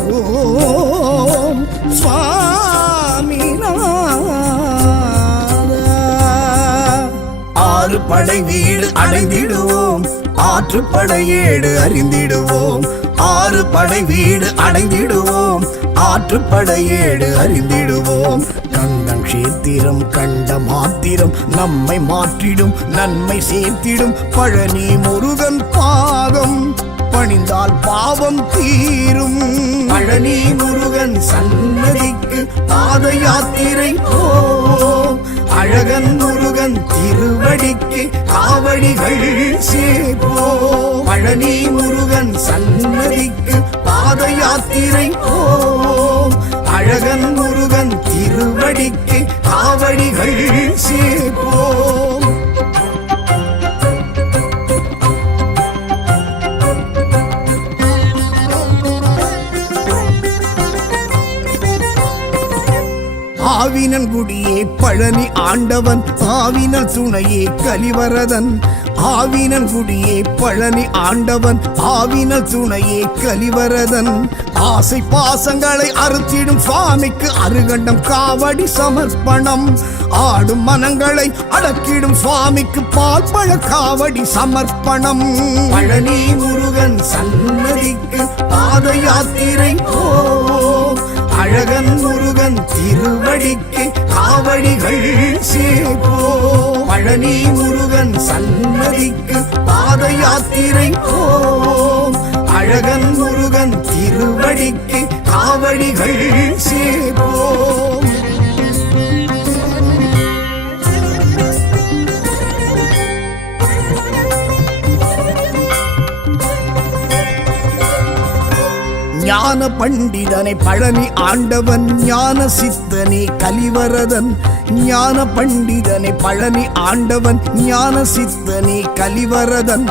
ஓம் சுவாமிநாதா. ஆறு படை வீடு அடைந்திடுவோம், ஆற்றுப்படை ஏடு அறிந்திடுவோம். ஆறு படை வீடு அடைந்திடுவோம், ஆற்றுப்படை ஏடு அறிந்திடுவோம். கந்தன் கஷேத்திரம் கண்ட மாத்திரம் நம்மை மாற்றிடும், நன்மை சேர்த்திடும் பழனி முருகன் பாதம் பணிந்தால் பாவம் தீரும். பழனி முருகன் சன்னதிக்கு பாத யாத்திரை போம், அழகன் முருகன் திருவடிக்கு காவடிகள் சேர்ப்போம். பழனி முருகன் சன்னதிக்கு பாத யாத்திரை போம், அழகன் முருகன் திருவடிக்கு காவடிகள் சேர்ப்போம். ஆவினன் குடியே பழனி ஆண்டவன், ஆவினல் துணையே கலிவரதன். ஆவினன் குடியே பழனி ஆண்டவன், ஆவினல் துணையே கலிவரதன். ஆசை பாசங்களை அறுத்திடும் சுவாமிக்கு அருகண்டம் காவடி சமர்ப்பணம். ஆடும் மனங்களை அடக்கிடும் சுவாமிக்கு பால் பழ காவடி சமர்ப்பணம். பழனி முருகன் சன்னதிக்கு பாத யாத்திரை போம், அழகன் முருகன் திருவடிக்கு காவடிகள் சேர்ப்போம். பழனி முருகன் சன்னதிக்கு பாத யாத்திரை போம், அழகன் முருகன் திருவடிக்கு காவடிகள் சேர்ப்போம். ஞான பண்டிதனை பழனி ஆண்டவன், ஞான சித்தனே கலிவரதன். ஞான பண்டிதனை பழனி ஆண்டவன், ஞான சித்தனே கலிவரதன்.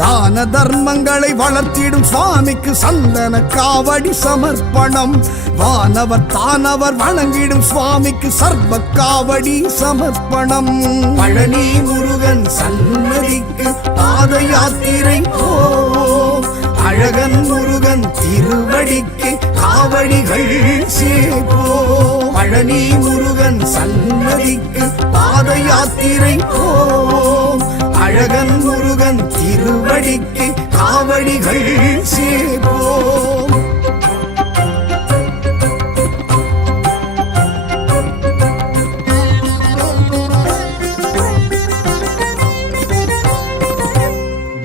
தான தர்மங்களை வளர்த்திடும் சுவாமிக்கு சந்தன காவடி சமர்ப்பணம். வானவர் தானவர் வணங்கிடும் சுவாமிக்கு சர்வ காவடி சமர்ப்பணம். பழனி முருகன் சன்னதிக்கு பாத யாத்திரை போம், அழகன் முருகன் திருவடிக்கு காவடிகள் சேர்ப்போம். பழனி முருகன் சன்னதிக்கு பாத யாத்திரை போம், அழகன் முருகன் திருவடிக்கு காவடிகள் சேர்ப்போம்.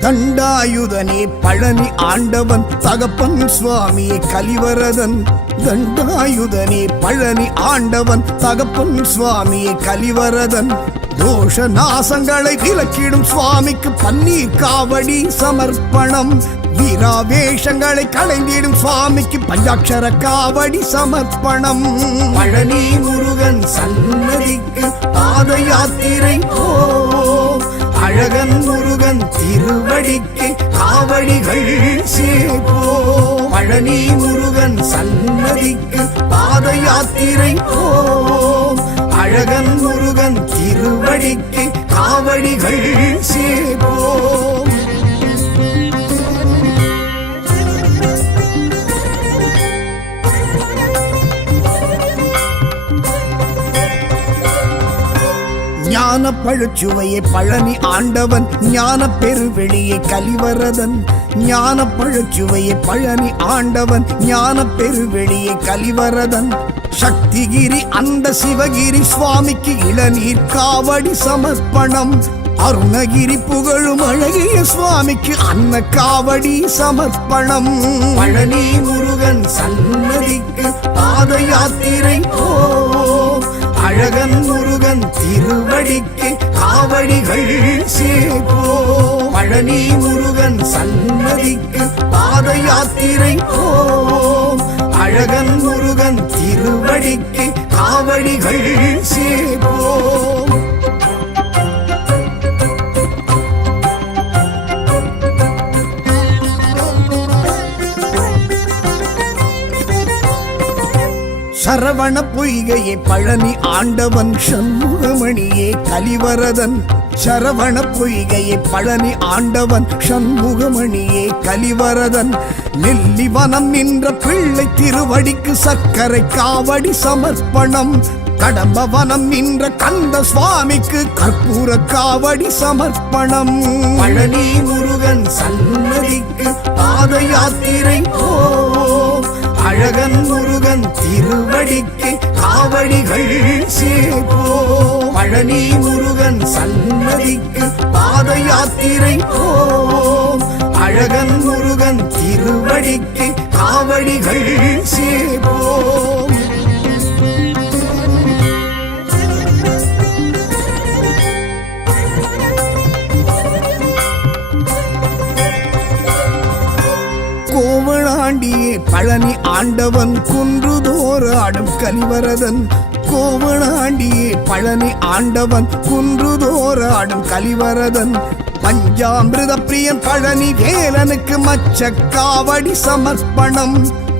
தண்டா தண்டாயுதனே பழனி ஆண்டவன் தகப்பன் சுவாமியே கலிவரதன் தண்டாயுதனே பழனி ஆண்டவன் தகப்பன் சுவாமியே கலிவரதன் தோஷ நாசங்களை விலக்கிடும் சுவாமிக்கு பன்னீர் காவடி சமர்ப்பணம் வீராவேஷங்களை களைந்திடும் சுவாமிக்கு பஞ்சாட்சர காவடி சமர்ப்பணம் பழனி முருகன் சன்னதிக்கு பாத யாத்திரை போ அழகன் முருகன் திருவடிக்கு காவடிகள் சேப்போ பழனி முருகன் சன்னதிக்கு பாத யாத்திரை போ அழகன் முருகன் திருவடிக்கு காவடிகள் சேப்போ ஞான பழுச்சுவையை பழனி ஆண்டவன் ஞான பெருவெளியை கலிவரதன் ஞான பழுச்சுவையை பழனி ஆண்டவன் ஞான பெருவெளியை கலிவரதன் சக்திகிரி அந்த சிவகிரி சுவாமிக்கு இளநீர் காவடி சமர்ப்பணம் அருணகிரி புகழும் அழகிய சுவாமிக்கு அன்ன காவடி சமர்ப்பணம் பழனி முருகன் சன்னதிக்கு பாத யாத்திரை போ அழகன் முருகன் திருவடிக்கு காவடிகள் சேப்போ பழனி முருகன் சன்னதிக்கு பாத யாத்திரை போ அழகன் முருகன் திருவடிக்கு காவடிகள் சேப்போ சரவண பொய்கையே பழனி ஆண்டவன் சண்முகமணியே கலிவரதன் சரவண பொய்கையே பழனி ஆண்டவன் சண்முகமணியே கலிவரதன் நெல்லிவனம் நின்ற பிள்ளை திருவடிக்கு சர்க்கரை காவடி சமர்ப்பணம் கடம்பவனம் நின்ற கந்த சுவாமிக்கு கற்பூர காவடி சமர்ப்பணம் பழனி முருகன் சன்னதிக்கு பாத யாத்திரை போ அழகன் முருகன் திருவடிக்கு காவடிகள் சேப்போ பழனி முருகன் சன்னதிக்கு பாத யாத்திரை போ அழகன் முருகன் திருவடிக்கு காவடிகள் சேப்போ கோவளாண்டியே பழனி ஆண்டவன் குன்றுதோறு ஆடும் கலிவரதன் கோவளாண்டியே பழனி ஆண்டவன் குன்றுதோறு ஆடும் கலிவரதன் பஞ்சாமிருத பிரியன் பழனி வேலனுக்கு மச்ச காவடி சமர்ப்பணம்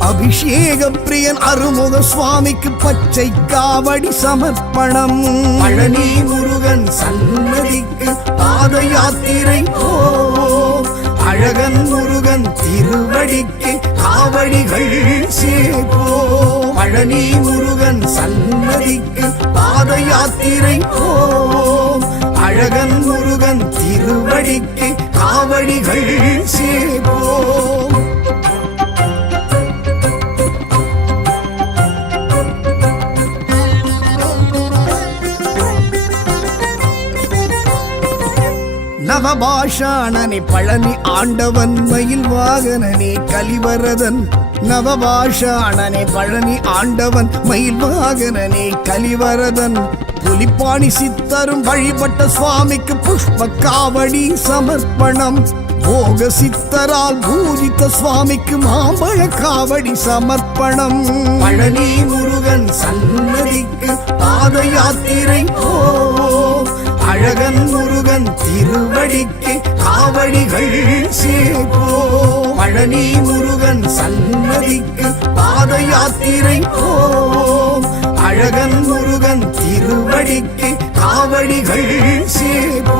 அபிஷேக பிரியன் அருமுக சுவாமிக்கு பச்சை காவடி சமர்ப்பணம் பழனி முருகன் சன்னதிக்கு பாத யாத்திரை போ அழகன் முருகன் திருவடிக்கு காவடிகள் சேப்போ பழனி முருகன் சன்னதிக்கு பாத யாத்திரை போ அழகன் முருகன் திருவடிக்கு காவடிகள் சேப்போ நவபாஷாணனே பழனி ஆண்டவன் மயில் வாகனனே கலிவரதன் நவபாஷாணனே பழனி ஆண்டவன் மயில் வாகனனே கலிவரதன் புலிப்பாணி சித்தரும் வழிபட்ட சுவாமிக்கு புஷ்ப காவடி சமர்ப்பணம் போக சித்தரால் பூஜித்த சுவாமிக்கு மாம்பழ காவடி சமர்ப்பணம் பழனி முருகன் சன்னதிக்கு பாத யாத்திரை போ அழகன் முருகன் திருவடிக்கு காவடிகள் சேப்போ பழனி முருகன் சன்னதிக்கு பாத யாத்திரை போ அழகன் முருகன் திருவடிக்கு காவடிகள் சேப்போ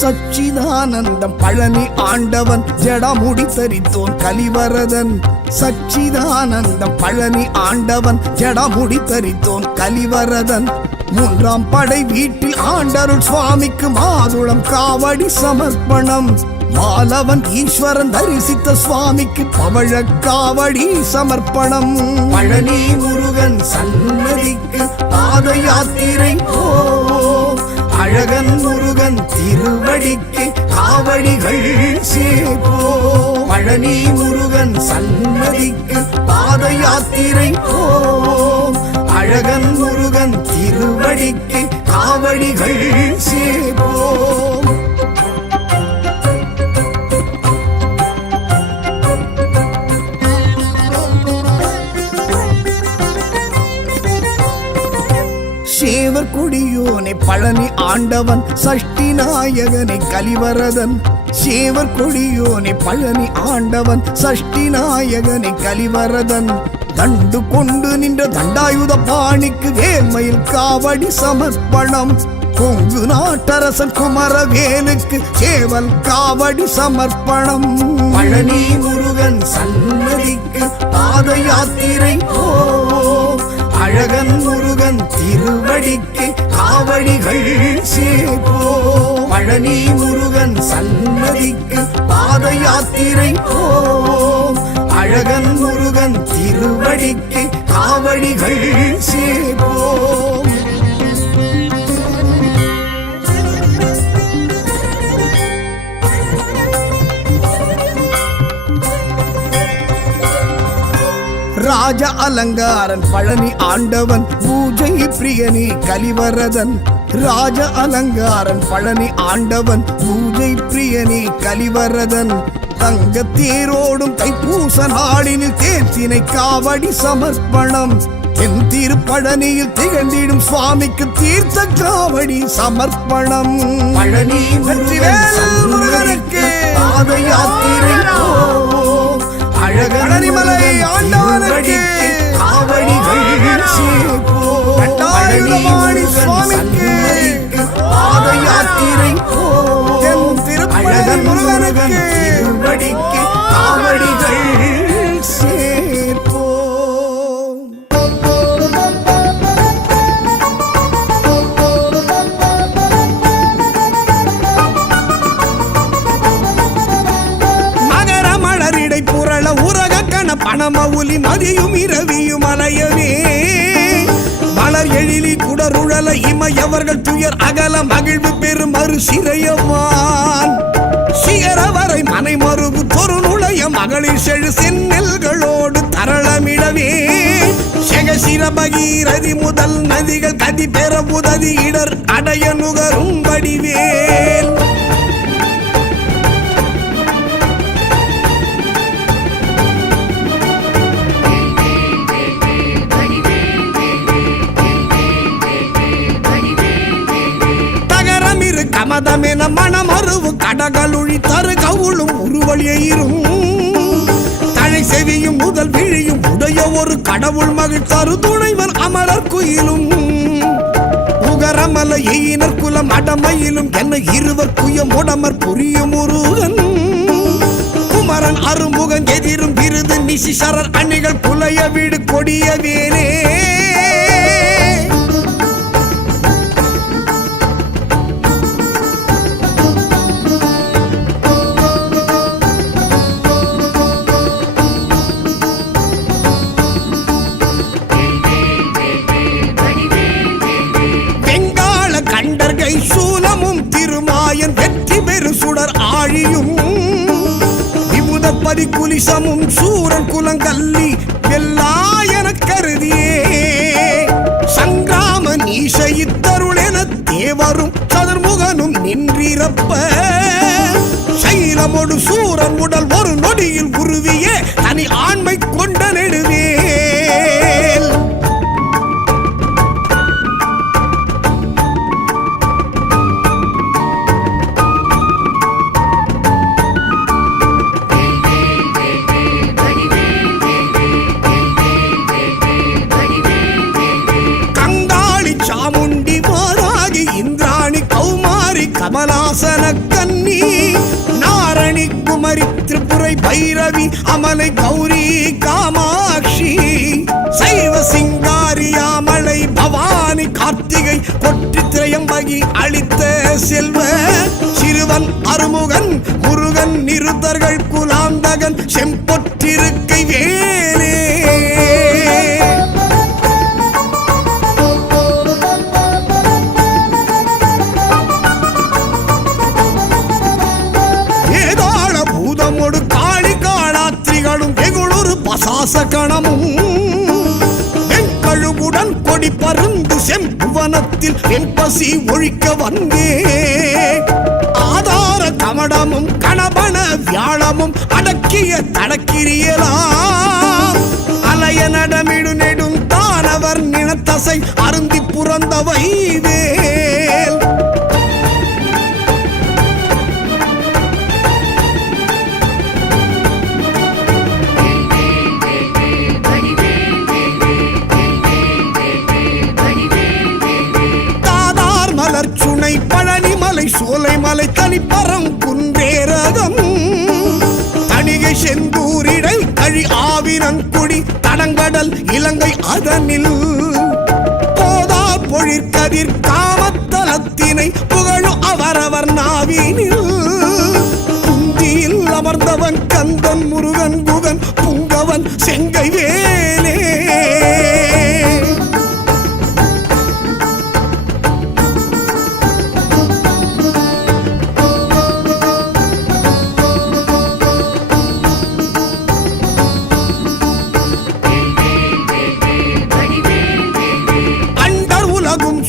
சச்சிதானந்தம் பழனி ஆண்டவன் ஜடமுடி தரித்தோன் கலிவரதன் சச்சிதானந்தம் பழனி ஆண்டவன் ஜடமுடி தரித்தோன் கலிவரதன் மூன்றாம் படை வீட்டில் ஆண்டருள் சுவாமிக்கு மாதுளம் காவடி சமர்ப்பணம் மாலவன் ஈஸ்வரன் தரிசித்த சுவாமிக்கு பவழக்காவடி சமர்ப்பணம். பழனி முருகன் சன்னதிக்கு பாத யாத்திரை போவோம். அழகன் முருகன் திருவடிக்கு காவடிகள் சேர்ப்போம். பழனி முருகன் சன்னதிக்கு பாத யாத்திரை போவோம். அழகன் முருகன் திருவடிக்கு காவடிகள் சேர்ப்போம். சேவர் கொடியோனை பழனி ஆண்டவன் சஷ்டி நாயகனை கலிவரதன். சேவர் கொடியோனை பழனி ஆண்டவன் சஷ்டி நாயகனை கலிவரதன். தண்டு கொண்டு நின்ற தண்டாயுத பாணிக்கு வேல்மயில் காவடி சமர்ப்பணம். கொங்கு நாட்டரசன் குமரவேலுக்கு சேவல் காவடி சமர்ப்பணம். பழனி முருகன் சன்னதிக்கு பாத யாத்திரை போவோம். அழகன் முருகன் திருவடிக்கு காவடிகள் சேர்ப்போம். பழனி முருகன் சன்னதிக்கு பாத யாத்திரை போவோம். அழகன் முருகன் திருவடிக்கு காவடிகள் சேர்ப்போம். ராஜ அலங்காரன் பழனி ஆண்டவன் பூஜை பிரியனி கலிவரதன். ராஜ அலங்காரன் பழனி ஆண்டவன் பூஜை பிரியனி கலிவரதன். தங்க தேரோடும் தைப்பூச நாளினில் தேர்த்தினை காவடி சமர்ப்பணம். தென் திருப்பழனியில் திகழ்ந்திடும் சுவாமிக்கு தீர்த்த காவடி சமர்ப்பணம். பழனி முருகனுக்கு பாத யாத்திரை போவோம். அழகன் மலை ஆண்டவனுக்கு காவடிகள் சேர்ப்போம். பழனி சுவாமிக்கு பாத யாத்திரை போவோம். அழகன் முருகனுக்கு திருவடிக்கு காவடிகள் சேர்ப்போம். மகர மலரிடை புரள உரக கண பணமவுலி மதியும் இரவியும் அலையவே. மலர் எழிலி குடருழல இமையவர்கள் துயர் அகல மகிழ்வு பெரும் மறு சிறையவான். சிகரவரை மனை மறுபு தொரு நுழைய மகளிர் செழு செந்நெல்களோடு தரளமிடவே. செகசிர பகீரதி முதல் நதிகள் கதி பெற உதவி இடர் அடைய நுகரும் வடிவேல். கமதமென மணமருவு கடகலுழி தரு கவுளும் உருவழியும். தழை செவியும் முதல் விழியும் உடைய ஒரு கடவுள் மகிழ் தரு துணைவன் அமரர் குயிலும். உகரமல எயினர் குலம் அடமையிலும் என்ன இருவர் குயம் உடமர் புரியும் முருகன். குமரன் அருமுகன் எதிரும் விருது நிசிசரர் அணிகள் புலைய வீடு கொடிய வேனே. சூலமும் திருமாயன் வெற்றி பெரு சுடர் ஆழியும். விமுதப்பதி குலிசமும் சூரன் குலங்கல்லி எல்லாயன கருதியே. சங்கிராம நீச இத்தருள் என தேவரும் சதுர்முகனும் நின்றிருப்ப. சைலமொடு சூரன் உடல் ஒரு நொடியில் உருவியே தனி ஆண்மை கொண்ட நெடுவேல். கமலாசன கன்னி நாரணி குமரி திரிபுரை பைரவி அமலை கௌரி காமாட்சி. சைவ சிங்காரியாமலை பவானி கார்த்திகை கொற்றி திரையம்பகி வழங்கி அளித்த செல்வ சிறுவன் அருமுகன் முருகன் நிருத்தர்கள் குலாந்தகன் செம்பொற்றிருக்கை வேலே ஏதாள பூதமோடு காளி காளாத்திரிகளும் வெகுளொரு பசாசகணமும் வெண்கழுகுடன் கொடி பருந்து செம்புவனத்தில் வெம்பசி ஒழிக்க வந்தே ஆதார கமடமும் கணபன வியாழமும் அடக்கிய தடக்கிரியலாம் அலைய நடமிடு நெடும் தானவர் நினத்தசை அருந்தி புறந்தவை வேல் சுனை பழனிமலை சோலைமலை தனிப்பரம் குன்றேரகம் தணிகை செந்தூரிடை கழி ஆவினன்குடி தடங்கடல் இலங்கை அதனில் போதார் பொழிற்கதிர் காமத்தலத்தினை புகழும் அவரவர் நாவினில் குந்தியில் அமர்ந்தவன் கந்தன் முருகன் குகன் புங்கவன் செங்கை வேலே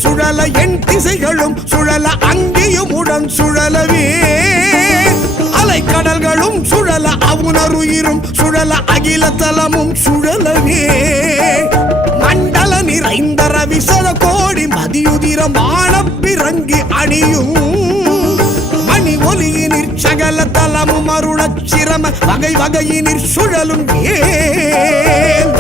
சுழல என் திசைகளும் சுழல அங்கேயும் உடன் சுழலவே அலைக்கடல்களும் சுழல அவுணருயிரும் சுழல அகில தலமும் சுழலவே மண்டல நிறைந்த ரவிசத கோடி மதியுதிர மானப்பிறங்கி அணியும் மணி ஒலியினிற் சகல தலமும் அருளச் சிரம வகை வகையினிற் சுழலும் ஏன்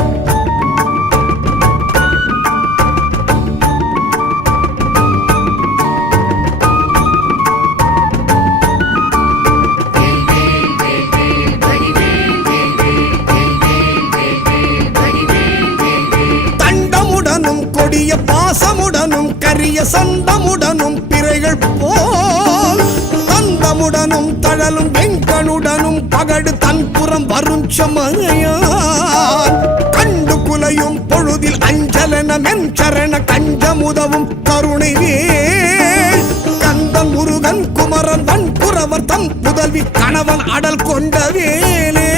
கொடிய பாசமுடனும் கரிய சந்தமுடனும் பிறைகள் போல் தந்தமுடனும் தழலும் வெங்கனுடனும் பகடு தன்புறம் வருஞ்சமனையான் கண்டு குலையும் பொழுதில் அஞ்சலன மென்சரண கஞ்சமுதவும் கருணை வேல் கந்தன் முருகன் குமரன் வன்புறவர் தன் புதல்வி கணவன் அடல் கொண்ட வேலே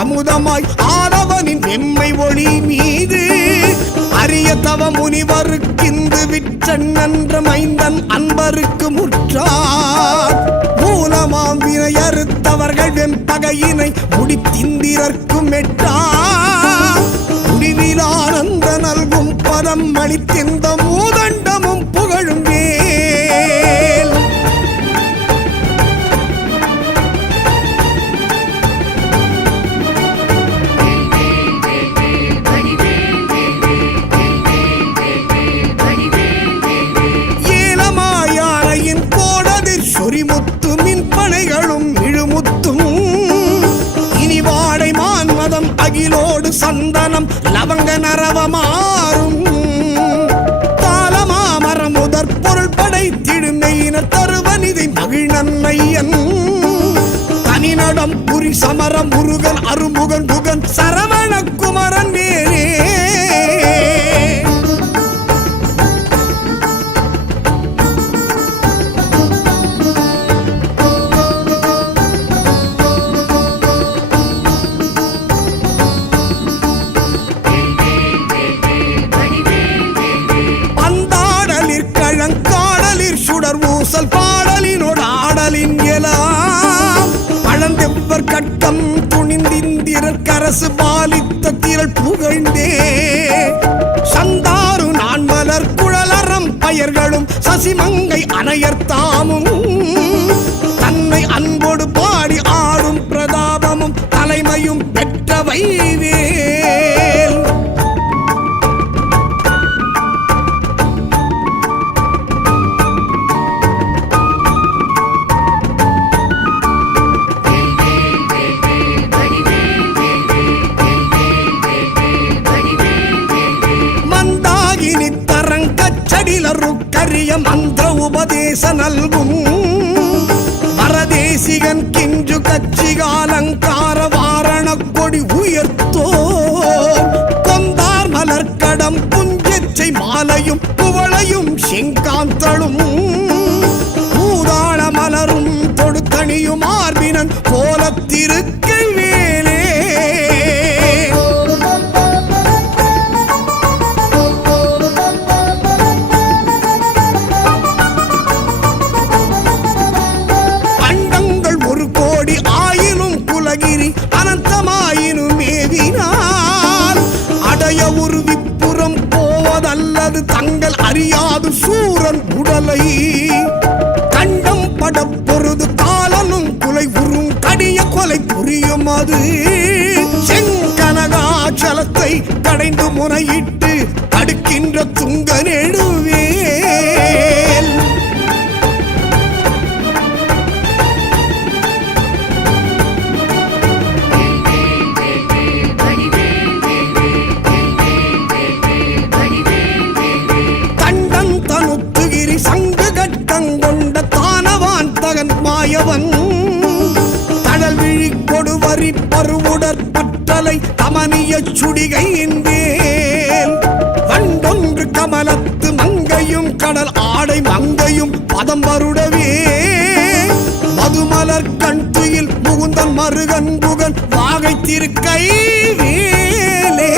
அமுதமாய் ஆடவனின் எம்மை ஒளி மீது அரிய தவ முனிவருக்கிந்து விற்றன் என்ற மைந்தன் அன்பருக்கு முற்றார் மூலமாம் வினையறுத்தவர்கள் வெம்பகையினை முடித்திந்திரர்க்கும் எட்டார் முடிவில் ஆனந்த நல்கும் பதம் அளித்திந்த மூதண்டமும் புகழும் வேல் சொரிமுத்து மின்பனைகளும் இழுமுத்தும் இனி வாடை மான்மதம் அகிலோடு சந்தனம் லவங்க நரவமாறும் தாளமாமரம் முதற் பொருள் படைத்திடுமையின தருவனிதை மகிழ்நன்மையன் தனிநடம் புரி சமரம் முருகன் அருமுகன் குகன் சரவண குமரன் வேலே சுடர் ஊசல் பாடலினோடு ஆடலின் எலாம் பழந்தெவ்வர் கட்டம் துணிந்திந்திரர் கரசு பாலித்த திரள் புகழ்ந்தே சந்தாரு நான் மலர் குழலறம் பயர்களும் சசிமங்கை அணையர்த்தாமும் தன்னை அன்போடு பாடி ஆடும் பிரதாபமும் தலைமையும் பெற்றவை வேல் கடிலருக்கரிய மந்திர உபதேச நல்கும் பரதேசிகன் கிஞ்சு கச்சிகாலங்கார வாரண கொடி உயர்த்தோ கொந்தார் மலர்கடம் புஞ்செச்சை மாலையும் குவளையும் செங்காந்தளும் பூதாள மலரும் தொடுத்தணியும் ஆர்வினன் கோலத்திருக்கை வேலே அண்டங்கள் ஒரு கோடி ஆயினும் குலகிரி அனந்தமாயினும் மேவினால் அடைய ஒரு விப்புறம் போவதல்லது தங்கள் அறியாது சூரன் உடலை கண்டம் பட பொருது காலனும் குலை உறும் கடிய கொலை புரியும் அது செங்கனகாச்சலத்தை கடைந்து முறையிட்டு தடுக்கின்ற துங்க நெடுவேல் தண்டன் தனுத்துகிரி சங்கு கட்டங்கொண்ட தானவான் தகன் மாயவன் தழல் விழி கொடுவரி பருவுடற்பற்றலை கமனிய சுடிகையின் வேல் வண்டொன்று கமலத்து மங்கையும் கடல் ஆடை மங்கையும் பதம் வருடவே மதுமலர் கண் துயில் முகுந்தன் மருகன் புகன் வாகை திருக்கை வேலே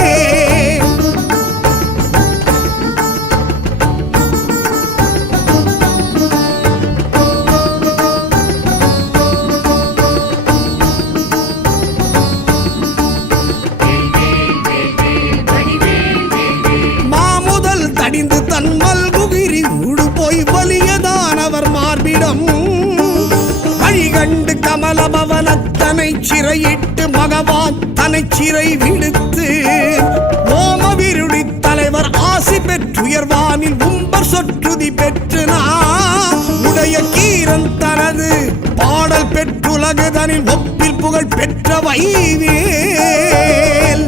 மாமுதல் தடிந்து தன் மல்குகிரி ஊடு போய் வலியதானவர் மார்பிடம் வழிகண்டு கமலபவனத்தனை சிறையிட்டு மகவான் தனை சிறை விடுத்து ஓமவிருடி தலைவர் ஆசி பெற்றுயர்வானில் உம்பர் சொற்றுதி பெற்று உடைய கீரன் தனது பாடல் பெற்றுலகுதனில் ஒப்பில் புகழ் பெற்ற வைவேல்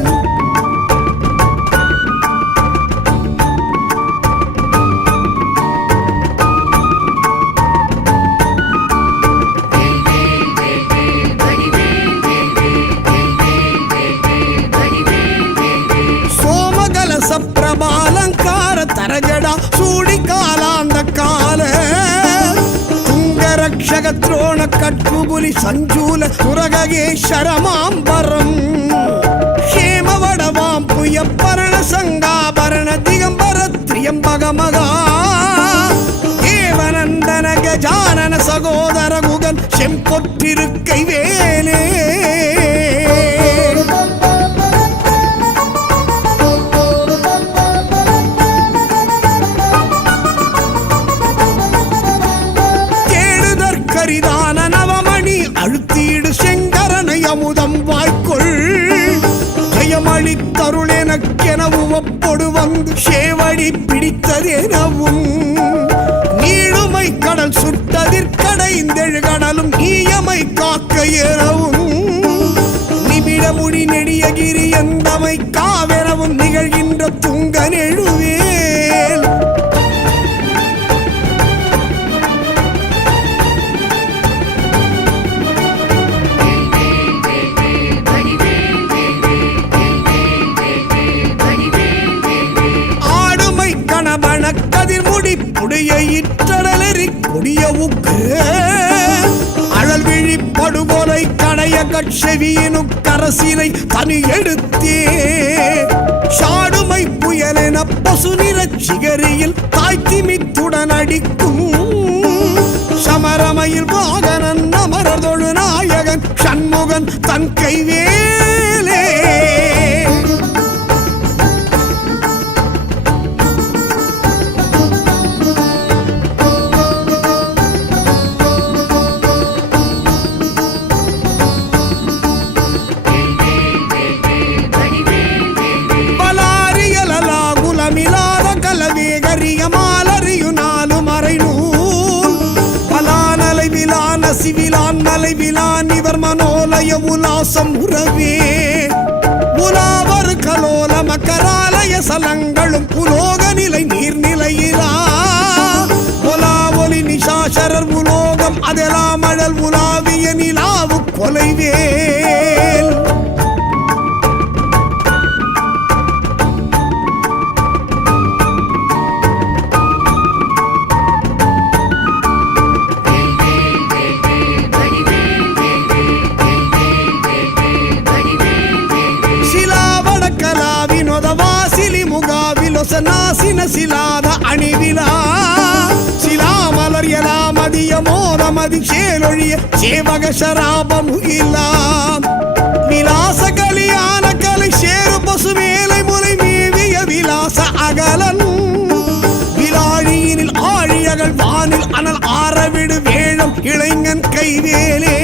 பிரபாலங்கார தரஜடா சூடி காலாந்த கால துங்கரக்ஷக துரோண கட்புபுலி சஞ்சூல சுரகேஸ்வரமாம்பரம் ஹேமவடவாம் புய பரண சங்காபரண திகம்பர திரியம்பகமகா தேவநந்தன கஜானன சகோதர குகன் செம்பொற்றிருக்கை வேலே கரிதான நவமணி அழுத்தீடு செங்கரனை அமுதம் வாய்க்குள் ஜெயமளித்தருள் எனக்கெனவும் ஒப்பொடு வந்து சேவடி பிடித்ததெனவும் நீடுமை கடல் சுட்டதிற்கடைந்தெழு கடலும் நீயமை காக்க எனவும் நிமிட முடி நெடியகிரி எந்தமை காவெனவும் நிகழ்கின்ற துங்க நெழுவேல் கதிர்முடி புடைய இற்றடலெறி கொடிய உக்கு அழல் விழி படுகொலை கடைய கட்செவியினு கரசினை தனி எடுத்தே சாடுமை புயலென பசு நிறச் சிகரியில் தாய்த்திமித்துடன் அடிக்கும் சமரமையில் வாகனன் அமரதொழு நாயகன் சண்முகன் தன் கைவேலே சிவிலான் மலைவிலான் இவர் மனோலய உலாசம் உறவே உலாவர் கலோல மக்கராலய சலங்களும் புலோக நிலை நீர்நிலையிலா அதெல்லாம் அழல் உலாவிய நிலாவு கொலைவேல் நாசின சிலாத அணிவிலா சிலாமலர் எலாமதிய மோதமதி சேலொழிய சேவக சராபமுகிலாம் விலாச கலியான கலை சேரு பசு மேலை முறை மேவிய விலாச அகலன் விலாழியினில் ஆழியகள் வானில் அனல் ஆரவிடு வேழம் இளைஞன் கைவேலே